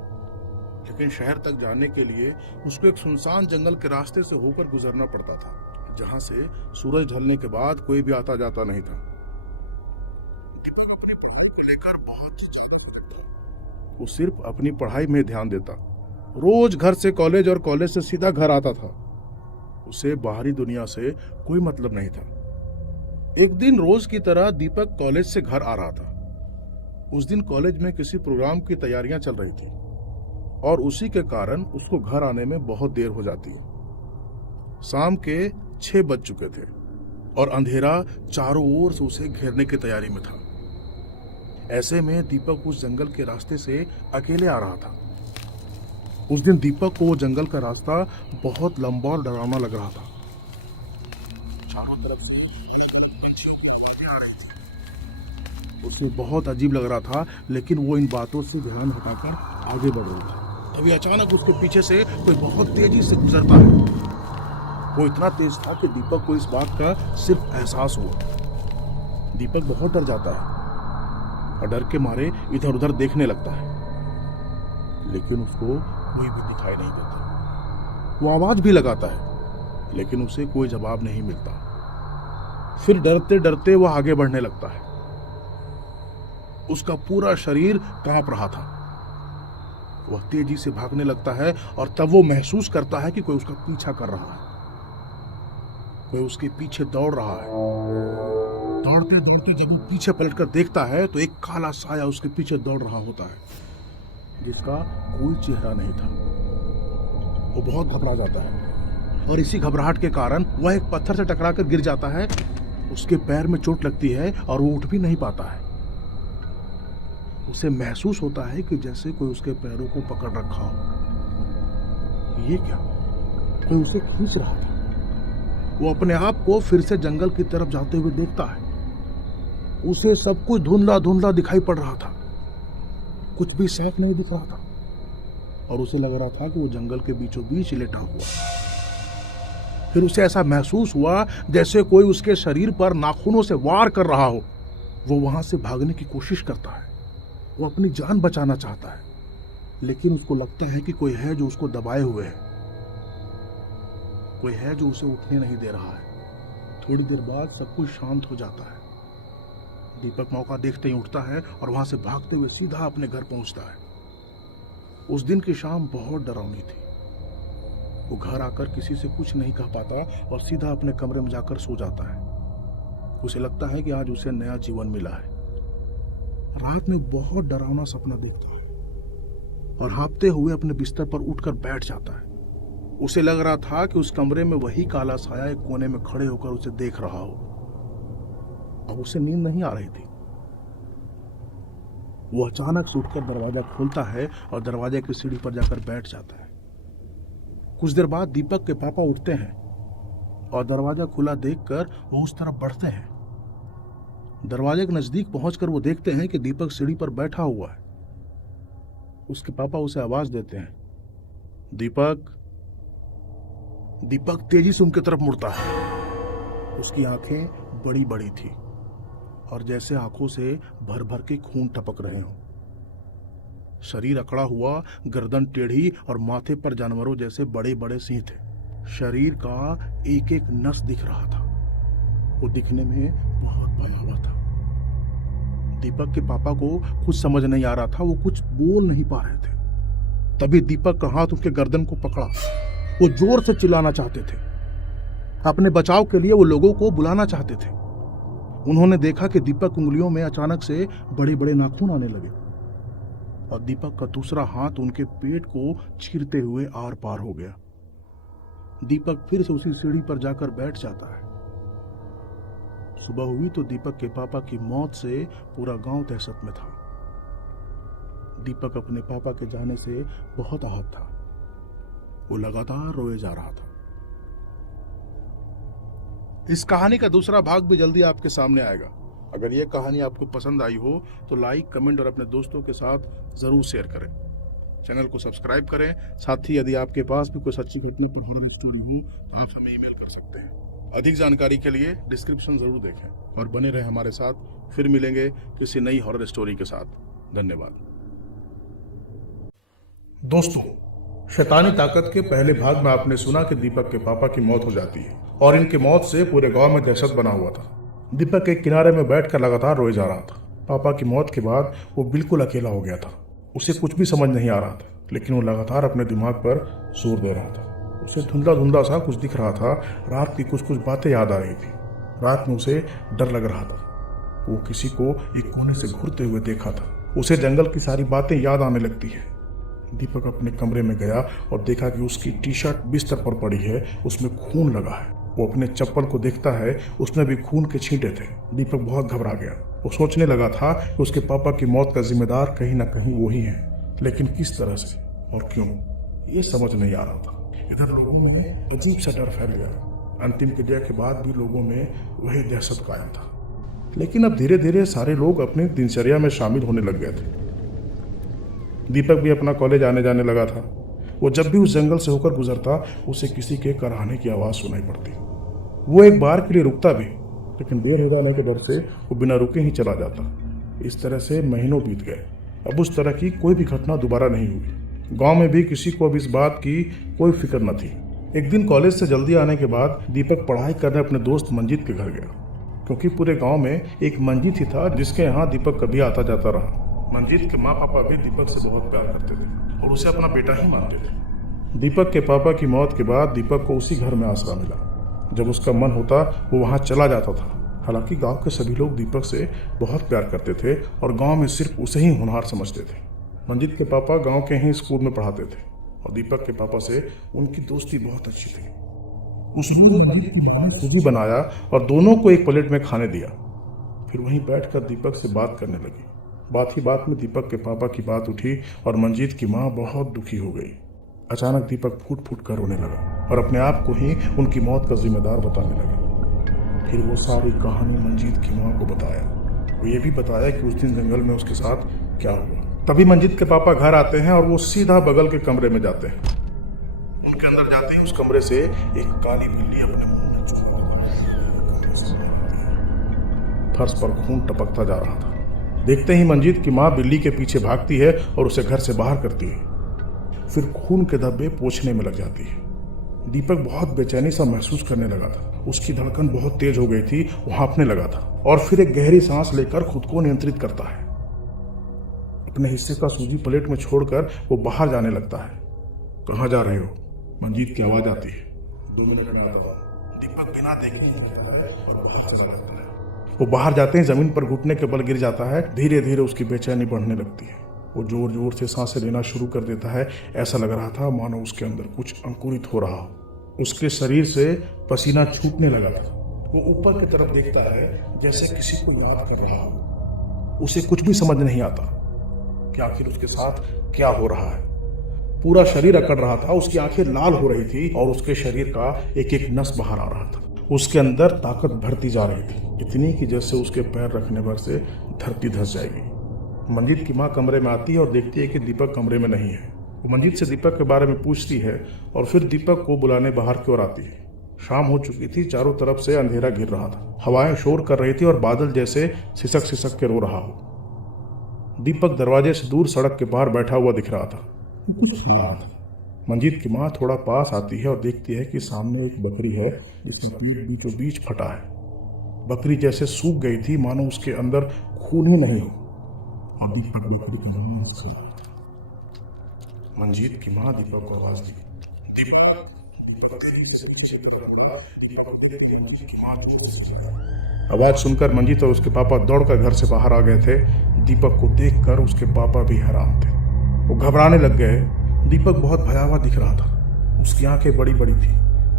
लेकिन शहर तक जाने के लिए उसको एक सुनसान जंगल के रास्ते से होकर गुजरना पड़ता था, जहां से सूरज ढलने के बाद कोई भी आता जाता नहीं था। दीपक अपनी पढ़ाई को लेकर बहुत चिंतित था। वो सिर्फ अपनी पढ़ाई में ध्यान देता। रोज घर से कॉलेज और कॉलेज से सीधा घर आता था। उसे बाहरी दुनिया से कोई मतलब नहीं था। एक दिन रोज की तरह दीपक कॉलेज से घर आ रहा था। उस दिन कॉलेज में किसी प्रोग्राम की तैयारियां चल रही थी और उसी के कारण उसको घर आने में बहुत देर हो जाती है। शाम के 6 बज चुके थे और अंधेरा चारों ओर से उसे घेरने की तैयारी में था। ऐसे में दीपक उस जंगल के रास्ते से अकेले आ रहा था। उस दिन दीपक को वो जंगल का रास्ता बहुत लंबा और डरावना लग रहा था। चारों तरफ से पंछी आ रहे थे। उसे बहुत अजीब लग रहा था, लेकिन वो इन बातों से ध्यान हटाकर आगे बढ़ रहा था। तभी अचानक उसके पीछे से कोई बहुत तेजी से गुजरता है। वो इतना तेज था कि दीपक को इस बात का सिर्फ एहसास हुआ। दीपक बहुत डर जाता है और डर के मारे इधर उधर देखने लगता है, लेकिन उसको कोई भी दिखाई नहीं देता। वो आवाज भी लगाता है, लेकिन उसे कोई जवाब नहीं मिलता। फिर डरते डरते वो आगे बढ़ने लगता है। उसका पूरा शरीर कांप रहा था। वह तेजी से भागने लगता है और तब वो महसूस करता है कि कोई उसका पीछा कर रहा है। कोई उसके पीछे दौड़ रहा है। दौड़ते दौड़ते जब वो पीछे पलटकर देखता है तो एक काला साया उसके पीछे दौड़ रहा होता है, जिसका कोई चेहरा नहीं था। वो बहुत घबरा जाता है और इसी घबराहट के कारण वह एक पत्थर से टकराकर गिर जाता है उसके पैर में चोट लगती है और वो उठ भी नहीं पाता है। उसे महसूस होता है कि जैसे कोई उसके पैरों को पकड़ रखा हो। ये क्या? कोई उसे खींच रहा था। वो अपने आप को फिर से जंगल की तरफ जाते हुए देखता है। उसे सब कुछ धुंधला धुंधला दिखाई पड़ रहा था, कुछ भी साफ नहीं दिख रहा था, और उसे लग रहा था कि वो जंगल के बीचों बीच लेटा हुआ। फिर उसे ऐसा महसूस हुआ जैसे कोई उसके शरीर पर नाखूनों से वार कर रहा हो। वो वहां से भागने की कोशिश करता है, वो अपनी जान बचाना चाहता है, लेकिन उसको लगता है कि कोई है जो उसको दबाए हुए है, कोई है जो उसे उठने नहीं दे रहा है। थोड़ी देर बाद सब कुछ शांत हो जाता है। दीपक मौका देखते ही उठता है और वहां से भागते हुए सीधा अपने घर पहुंचता है। उस दिन की शाम बहुत डरावनी थी। वो घर आकर किसी से कुछ नहीं कह पाता और सीधा अपने कमरे में जाकर सो जाता है। उसे लगता है कि आज उसे नया जीवन मिला है। रात में बहुत डरावना सपना देखता है और हाँफते हुए अपने बिस्तर पर उठकर बैठ जाता है। उसे लग रहा था कि उस कमरे में वही काला साया एक कोने में खड़े होकर उसे देख रहा हो। अब उसे नींद नहीं आ रही थी। वो अचानक से उठकर दरवाजा खोलता है और दरवाजे की सीढ़ी पर जाकर बैठ जाता है। कुछ देर बाद दीपक के पापा उठते हैं और दरवाजा खुला देखकर वो उस तरफ बढ़ते हैं। दरवाजे के नजदीक पहुंचकर वो देखते हैं कि दीपक सीढ़ी पर बैठा हुआ है। उसके पापा उसे आवाज देते हैं, दीपक। दीपक तेजी से उनकी तरफ मुड़ता है। उसकी आंखें बड़ी बड़ी थी और जैसे आंखों से भर भर के खून टपक रहे हों। शरीर अकड़ा हुआ, गर्दन टेढ़ी और माथे पर जानवरों जैसे बड़े बड़े सिंह थे। शरीर का एक एक नस दिख रहा था। वो दिखने में बहुत भयावह था। दीपक के पापा को कुछ समझ नहीं आ रहा था, वो कुछ बोल नहीं पा रहे थे। तभी दीपक का हाथ उसके गर्दन को पकड़ा। वो जोर से चिल्लाना चाहते थे। अपने बचाव के लिए वो लोगों को बुलाना चाहते थे। उन्होंने देखा कि दीपक की उंगलियों में अचानक से बड़े बड़े नाखून आने लगे और दीपक का दूसरा हाथ उनके पेट को चीरते हुए आर पार हो गया। दीपक फिर से उसी सीढ़ी पर जाकर बैठ जाता है। सुबह हुई तो दीपक के पापा की मौत से पूरा गांव दहशत में था। दीपक अपने पापा के जाने से बहुत आहत था। वो लगातार रोए जा रहा था। इस कहानी का दूसरा भाग भी जल्दी आपके सामने आएगा। अगर ये कहानी आपको पसंद आई हो तो लाइक, कमेंट और अपने दोस्तों के साथ जरूर शेयर करें। चैनल को सब्सक्राइब करें। साथ ही यदि आपके पास भी कोई सच्ची घटना पर हॉरर स्टोरी हो तो आप हमें ईमेल कर सकते हैं। अधिक जानकारी के लिए डिस्क्रिप्शन जरूर देखें और बने रहे हमारे साथ। फिर मिलेंगे किसी नई हॉरर स्टोरी के साथ। धन्यवाद। दोस्तों, शैतानी ताकत के पहले भाग में आपने सुना कि दीपक के पापा की मौत हो जाती है और इनकी मौत से पूरे गांव में दहशत बना हुआ था। दीपक एक किनारे में बैठकर लगातार रोए जा रहा था। पापा की मौत के बाद वो बिल्कुल अकेला हो गया था। उसे कुछ भी समझ नहीं आ रहा था, लेकिन वो लगातार अपने दिमाग पर जोर दे रहा था। उसे धुंधला धुंधला सा कुछ दिख रहा था। रात की कुछ कुछ बातें याद आ रही थी। रात में उसे डर लग रहा था। वो किसी को एक कोने से घूरते हुए देखा था। उसे जंगल की सारी बातें याद आने लगती है। दीपक अपने कमरे में गया और देखा कि उसकी टी शर्ट बिस्तर पर पड़ी है, उसमें खून लगा है। वो अपने चप्पल को देखता है, उसमें भी खून के छींटे थे। दीपक बहुत घबरा गया। वो सोचने लगा था कि उसके पापा की मौत का जिम्मेदार कहीं ना कहीं वो ही है, लेकिन किस तरह से और क्यों, ये समझ नहीं आ रहा था। इधर लोगों में अजीब सा डर फैल गया। अंतिम क्रिया के बाद भी लोगों में वही दहशत कायम था, लेकिन अब धीरे धीरे सारे लोग अपनी दिनचर्या में शामिल होने लग गए थे। दीपक भी अपना कॉलेज आने जाने लगा था। वो जब भी उस जंगल से होकर गुजरता, उसे किसी के कराहने की आवाज़ सुनाई पड़ती। वो एक बार के लिए रुकता भी, लेकिन देर हो जाने के डर से वो बिना रुके ही चला जाता। इस तरह से महीनों बीत गए। अब उस तरह की कोई भी घटना दोबारा नहीं हुई। गांव में भी किसी को अब इस बात की कोई फिक्र न थी। एक दिन कॉलेज से जल्दी आने के बाद दीपक पढ़ाई करने अपने दोस्त मंजीत के घर गया, क्योंकि पूरे गाँव में एक मंजीत ही था जिसके यहाँ दीपक कभी आता जाता रहा। मंजीत के माँ पापा भी दीपक से बहुत प्यार करते थे और उसे अपना बेटा ही मानते थे। दीपक के पापा की मौत के बाद दीपक को उसी घर में आसरा मिला। जब उसका मन होता वो वहाँ चला जाता था। हालांकि गांव के सभी लोग दीपक से बहुत प्यार करते थे और गांव में सिर्फ उसे ही होनहार समझते थे। मंजीत के पापा गांव के ही स्कूल में पढ़ाते थे और दीपक के पापा से उनकी दोस्ती बहुत अच्छी थी। उस रोज मंजीत की मां ने सूजी बनाया और दोनों को एक प्लेट में खाने दिया। फिर वहीं बैठकर दीपक से बात करने लगी। बात ही बात में दीपक के पापा की बात उठी और मंजीत की मां बहुत दुखी हो गई। अचानक दीपक फूट फूट कर रोने लगा और अपने आप को ही उनकी मौत का जिम्मेदार बताने लगा। फिर वो सारी कहानी मंजीत की मां को बताया। वो ये भी बताया कि उस दिन जंगल में उसके साथ क्या हुआ। तभी मंजीत के पापा घर आते हैं और वो सीधा बगल के कमरे में जाते हैं। उनके अंदर जाते ही उस कमरे से एक काली बिल्ली अपने मुंह में फर्श पर खून टपकता जा रहा था। देखते ही मंजीत की मां बिल्ली के पीछे भागती है और उसे घर से बाहर करती है। फिर खून के धब्बे पोंछने में लग जाती है। दीपक बहुत बेचैनी सा महसूस करने लगा था। उसकी धड़कन बहुत तेज हो गई थी, वो हाँफने लगा था और फिर एक गहरी सांस लेकर खुद को नियंत्रित करता है। अपने हिस्से का सूजी प्लेट में छोड़कर वो बाहर जाने लगता है। कहाँ जा रहे हो? मंजीत की आवाज आती है। 2 मिनट में आता हूं, दीपक बिना देखे ही कहता है और बाहर चला जाता है। वो बाहर जाते ही जमीन पर घुटने के बल गिर जाता है। धीरे धीरे उसकी बेचैनी बढ़ने लगती है। वो जोर जोर से सांसें लेना शुरू कर देता है। ऐसा लग रहा था मानो उसके अंदर कुछ अंकुरित हो रहा हो। उसके शरीर से पसीना छूटने लगा था। वो ऊपर की तरफ देखता है जैसे किसी को याद कर रहा हो। उसे कुछ भी समझ नहीं आता कि आखिर उसके साथ क्या हो रहा है। पूरा शरीर अकड़ रहा था, उसकी आंखें लाल हो रही थी और उसके शरीर का एक एक नस बाहर आ रहा था। उसके अंदर ताकत भरती जा रही थी, इतनी कि जैसे उसके पैर रखने भर से धरती धंस जाएगी। मंजीत की मां कमरे में आती है और देखती है कि दीपक कमरे में नहीं है। वो मंजीत से दीपक के बारे में पूछती है और फिर दीपक को बुलाने बाहर की ओर आती है। शाम हो चुकी थी, चारों तरफ से अंधेरा घिर रहा था। हवाएं शोर कर रही थी और बादल जैसे सिसक सिसक के रो रहा हो। दीपक दरवाजे से दूर सड़क के बाहर बैठा हुआ दिख रहा था। मंजीत की मां थोड़ा पास आती है और देखती है कि सामने एक बकरी है जिसमें पीठ बीचों बीच फटा है। बकरी जैसे सूख गई थी, मानो उसके अंदर खून ही नहीं हो। और दीपक बकरी की मां से मंजीत की मां दीपक को आवाज दी। दीपक तेजी से पीछे की तरफ मुड़ा। दीपक को देखते मंजीत की मां जोर से चिल्लाई। आवाज सुनकर मंजीत और उसके पापा दौड़कर घर से बाहर आ गए थे। दीपक को देखकर उसके पापा भी हैरान थे। वो घबराने लग गए। दीपक बहुत भयावह दिख रहा था। उसकी आंखें बड़ी बड़ी थी,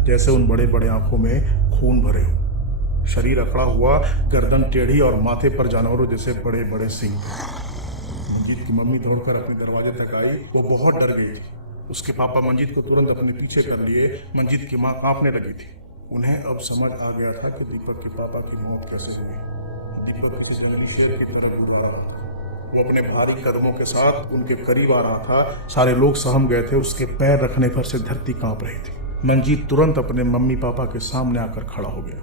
जैसे उन बड़े बड़े आंखों में खून भरे हो। शरीर अकड़ा हुआ, गर्दन टेढ़ी और माथे पर जानवरों जैसे बड़े बड़े सिंग थे। मंजीत की मम्मी दौड़कर अपने दरवाजे तक आई। वो बहुत डर गई थी। उसके पापा मंजीत को तुरंत अपने पीछे कर लिए। मंजीत की मां कांपने लगी थी। उन्हें अब समझ आ गया था कि दीपक के पापा की मौत कैसे हुई। दीपक किसी जंगली शेर की तरह दौड़ा रहा था। वो अपने भारी कदमों के साथ उनके करीब आ रहा था। सारे लोग सहम गए थे। उसके पैर रखने पर से धरती कांप रही थी। मंजीत तुरंत अपने मम्मी पापा के सामने आकर खड़ा हो गया।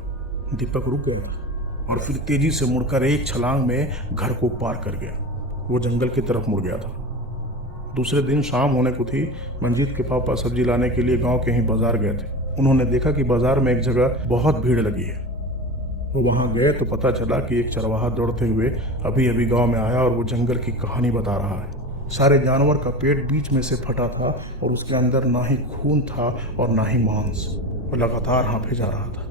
दीपक रुक गया और फिर तेजी से मुड़कर एक छलांग में घर को पार कर गया। वो जंगल की तरफ मुड़ गया था। दूसरे दिन शाम होने को थी। मंजीत के पापा सब्जी लाने के लिए गांव के ही बाजार गए थे। उन्होंने देखा कि बाजार में एक जगह बहुत भीड़ लगी है। वो वहां गए तो पता चला कि एक चरवाहा दौड़ते हुए अभी अभी गांव में आया और वो जंगल की कहानी बता रहा है। सारे जानवर का पेट बीच में से फटा था और उसके अंदर ना ही खून था और ना ही मांस। वो लगातार हाँफे जा रहा था।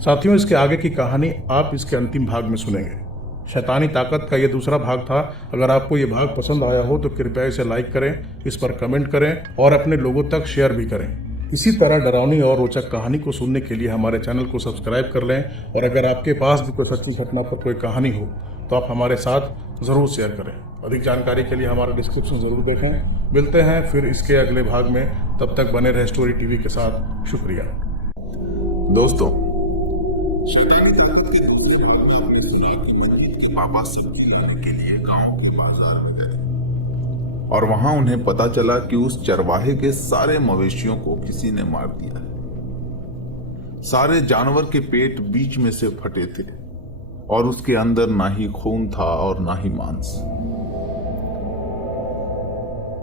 साथियों, इसके आगे की कहानी आप इसके अंतिम भाग में सुनेंगे। शैतानी ताकत का ये दूसरा भाग था। अगर आपको ये भाग पसंद आया हो तो कृपया इसे लाइक करें, इस पर कमेंट करें और अपने लोगों तक शेयर भी करें। इसी तरह डरावनी और रोचक कहानी को सुनने के लिए हमारे चैनल को सब्सक्राइब कर लें। और अगर आपके पास भी कोई सच्ची घटना पर कोई कहानी हो तो आप हमारे साथ ज़रूर शेयर करें। अधिक जानकारी के लिए हमारा डिस्क्रिप्शन ज़रूर देखें। मिलते हैं फिर इसके अगले भाग में। तब तक बने रहे स्टोरी टीवी के साथ। शुक्रिया दोस्तों, पापा सब्जी लेने के लिए गांव के बाजार में गए और वहां उन्हें पता चला कि उस चरवाहे के सारे मवेशियों को किसी ने मार दिया है। सारे जानवर के पेट बीच में से फटे थे और उसके अंदर ना ही खून था और ना ही मांस।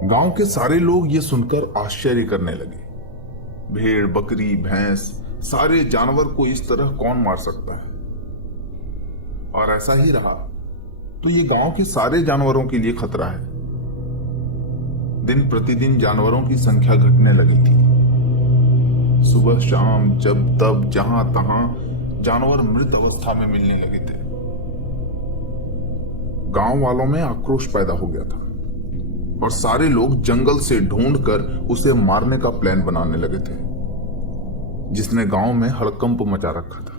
गांव के सारे लोग ये सुनकर आश्चर्य करने लगे। भेड़, बकरी, भैंस, सारे जानवर को इस तरह कौन मार सकता है? और ऐसा ही रहा तो ये गांव के सारे जानवरों के लिए खतरा है। दिन प्रतिदिन जानवरों की संख्या घटने लगी थी। सुबह शाम जब तब जहां तहां जानवर मृत अवस्था में मिलने लगे थे। गांव वालों में आक्रोश पैदा हो गया था। और सारे लोग जंगल से ढूंढकर उसे मारने का प्लान बनाने लगे थे, जिसने गांव में हड़कंप मचा रखा था।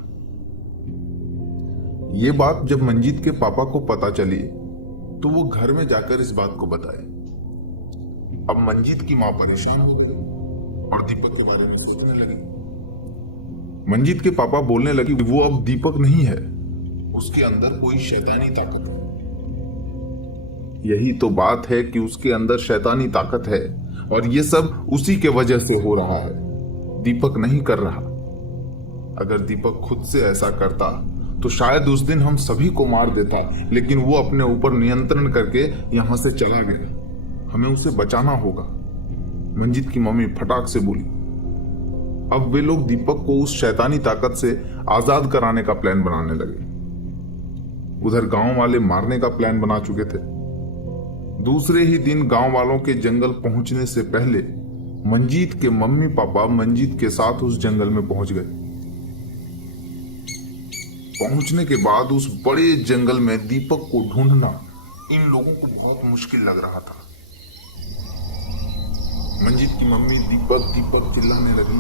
ये बात जब मंजीत के पापा को पता चली तो वो घर में जाकर इस बात को बताए। अब मंजीत की मां परेशान हो गई और दीपक के बारे में सोचने लगी। मंजीत के पापा बोलने लगे वो अब दीपक नहीं है, उसके अंदर कोई शैतानी ताकत है। यही तो बात है कि उसके अंदर शैतानी ताकत है और ये सब उसी के वजह से हो रहा है, दीपक नहीं कर रहा। अगर दीपक खुद से ऐसा करता तो शायद उस दिन हम सभी को मार देता, लेकिन वो अपने ऊपर नियंत्रण करके यहां से चला गया। हमें उसे बचाना होगा, मंजीत की मम्मी फटाक से बोली। अब वे लोग दीपक को उस शैतानी ताकत से आजाद कराने का प्लान बनाने लगे। उधर गांव वाले मारने का प्लान बना चुके थे। दूसरे ही दिन गांव वालों के जंगल पहुंचने से पहले मंजीत के मम्मी पापा मंजीत के साथ उस जंगल में पहुंच गए। पहुंचने के बाद उस बड़े जंगल में दीपक को ढूंढना इन लोगों को बहुत मुश्किल लग रहा था। मंजीत की मम्मी दीपक दीपक चिल्लाने लगी,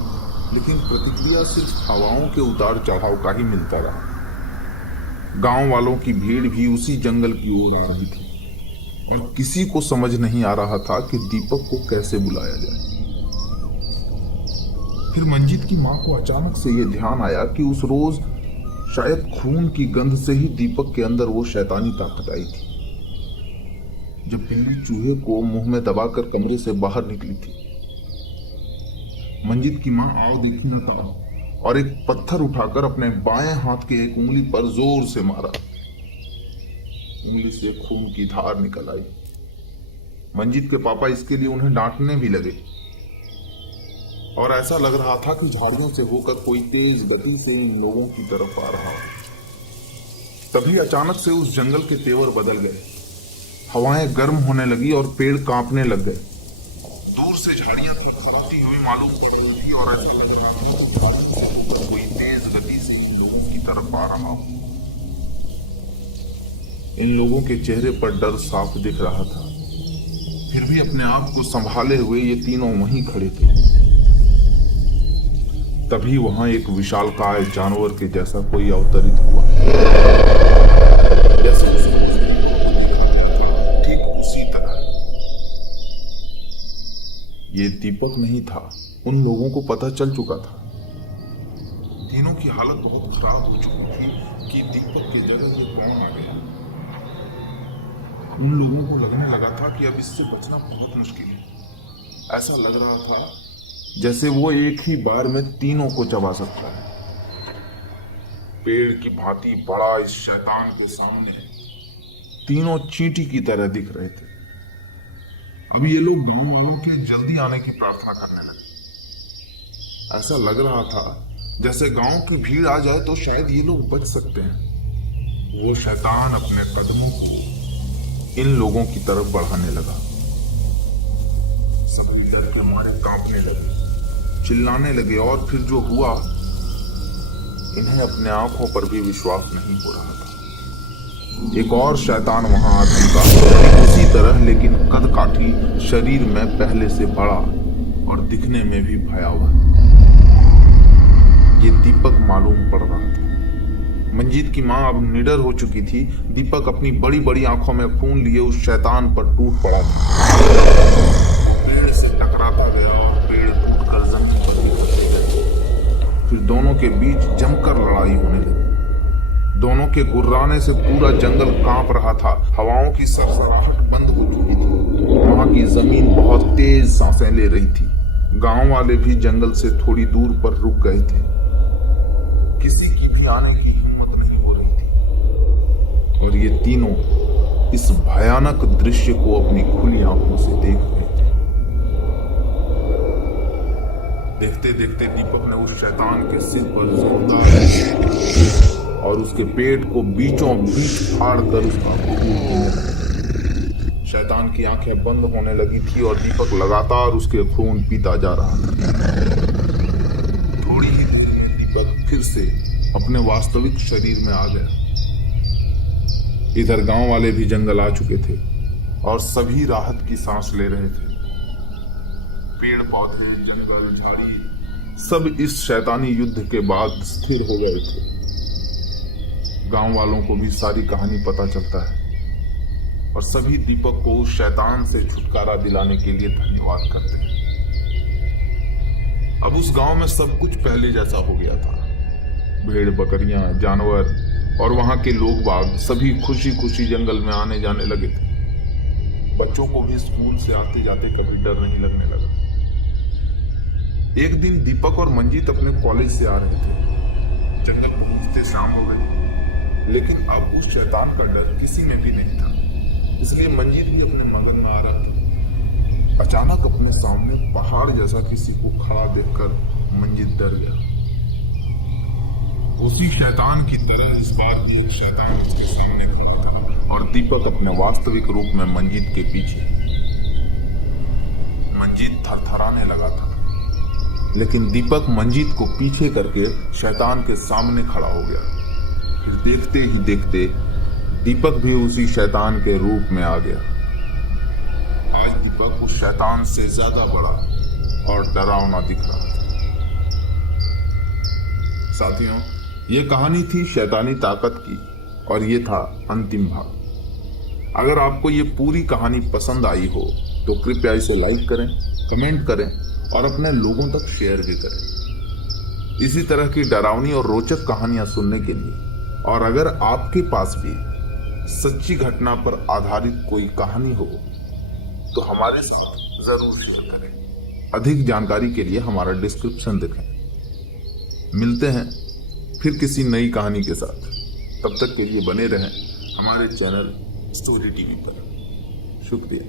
लेकिन प्रतिक्रिया सिर्फ हवाओं के उतार चढ़ाव का ही मिलता रहा। गांव वालों की भीड़ भी उसी जंगल की ओर आ रही थी और किसी को समझ नहीं आ रहा था कि दीपक को कैसे बुलाया जाए। फिर मंजीत की मां को अचानक से यह ध्यान आया कि उस रोज शायद खून की गंध से ही दीपक के अंदर वो शैतानी ताकत आई थी, जब बिल्ली चूहे को मुंह में दबाकर कमरे से बाहर निकली थी। मंजीत की मां आओ देखी न था और एक पत्थर उठाकर अपने बाएं हाथ के एक उंगली पर जोर से मारा। उंगली से खून की धार निकल आई। मंजीत के पापा इसके लिए उन्हें डांटने भी लगे और ऐसा लग रहा था कि झाड़ियों से होकर कोई तेज गति से इन लोगों की तरफ आ रहा हो। तभी अचानक से उस जंगल के तेवर बदल गए। हवाएं गर्म होने लगी और पेड़ कांपने लग गए। दूर से झाड़ियां थरथराती हुई मालूम पड़ रही थी और ऐसा लग रहा था कोई तेज गति से इन लोगों की तरफ आ रहा हो। इन लोगों के चेहरे पर डर साफ दिख रहा था, फिर भी अपने आप को संभाले हुए ये तीनों वहीं खड़े थे। तभी वहां एक विशालकाय जानवर के जैसा कोई अवतरित हुआ। ठीक उसी तरह ये दीपक नहीं था, उन लोगों को पता चल चुका था। तीनों की हालत बहुत खराब हो चुकी थी कि दीपक के जगह में कौन आ गया। उन लोगों को लगने लगा था कि अब इससे बचना बहुत मुश्किल है। ऐसा लग रहा था जैसे वो एक ही बार में तीनों को चबा सकता है। पेड़ की भांति बड़ा इस शैतान के सामने तीनों चींटी की तरह दिख रहे थे। अब ये लोग गांव वालों के जल्दी आने की प्रार्थना करने लगे। ऐसा लग रहा था जैसे गांव की भीड़ आ जाए तो शायद ये लोग बच सकते हैं। वो शैतान अपने कदमों को इन लोगों की तरफ बढ़ाने लगा। सभी डर के मारे कांपने लगे, चिल्लाने लगे और फिर जो हुआ, इन्हें अपने आंखों पर भी विश्वास नहीं हो रहा था। एक और शैतान वहां आ धमका, उसी तरह लेकिन कद काठी शरीर में पहले से बड़ा और दिखने में भी भयावह। ये दीपक मालूम पड़ रहा था। मंजीत की मां अब निडर हो चुकी थी। दीपक अपनी बड़ी बड़ी आंखों में खून लिए उस शैतान पर टूट पड़ा था। पेड़ से टकराता गया और पेड़ टूटकर जमीन पर गिरने लगा। फिर दोनों के बीच जमकर लड़ाई होने लगी। दोनों के गुर्राने से पूरा जंगल कांप रहा था। हवाओं की सरसराहट बंद हो चुकी थी। वहां की जमीन बहुत तेज सांसें ले रही थी। गांव वाले भी जंगल से थोड़ी दूर पर रुक गए थे। किसी की भी आने की हिम्मत नहीं हो रही थी और ये तीनों इस भयानक दृश्य को अपनी खुली आंखों से देख रहे थे। देखते देखते दीपक ने उस शैतान के सिर पर जोरदार और उसके पेट को बीचों बीच फाड़ कर उसका शैतान की आंखें बंद होने लगी थी और दीपक लगातार उसके खून पीता जा रहा था। थोड़ी ही दीपक फिर से अपने वास्तविक शरीर में आ गया। इधर गांव वाले भी जंगल आ चुके थे और सभी राहत की सांस ले रहे थे। पेड़ पौधे, जंगल, झाड़ी सब इस शैतानी युद्ध के बाद स्थिर हो गए थे। गांव वालों को भी सारी कहानी पता चलता है और सभी दीपक को उस शैतान से छुटकारा दिलाने के लिए धन्यवाद करते हैं। अब उस गांव में सब कुछ पहले जैसा हो गया था। भेड़ बकरियां, जानवर और वहां के लोग बाग सभी खुशी खुशी जंगल में आने जाने लगे थे। बच्चों को भी स्कूल से आते जाते कभी डर नहीं लगने लगा। एक दिन दीपक और मंजीत अपने कॉलेज से आ रहे थे। जंगल पहुंचते शाम हो गई, लेकिन अब उस शैतान का डर किसी में भी नहीं था। इसलिए मंजीत भी अपने मगन में आ रहा था। अचानक अपने सामने पहाड़ जैसा किसी को खड़ा देखकर मंजीत डर गया। उसी शैतान की तरह इस बार भी शैतान उसके सामने खड़ा था और दीपक अपने वास्तविक रूप में मंजीत के पीछे। मंजीत थरथराने लगा था, लेकिन दीपक मंजीत को पीछे करके शैतान के सामने खड़ा हो गया। फिर देखते ही देखते दीपक भी उसी शैतान के रूप में आ गया। आज दीपक उस शैतान से ज्यादा बड़ा और डरावना दिख रहा था। साथियों, ये कहानी थी शैतानी ताकत की और ये था अंतिम भाग। अगर आपको ये पूरी कहानी पसंद आई हो तो कृपया इसे लाइक करें, कमेंट करें और अपने लोगों तक शेयर भी करें। इसी तरह की डरावनी और रोचक कहानियां सुनने के लिए, और अगर आपके पास भी सच्ची घटना पर आधारित कोई कहानी हो तो हमारे साथ जरूर शेयर करें। अधिक जानकारी के लिए हमारा डिस्क्रिप्शन देखें। मिलते हैं फिर किसी नई कहानी के साथ। तब तक के लिए बने रहें हमारे चैनल स्टोरी टीवी पर। शुक्रिया।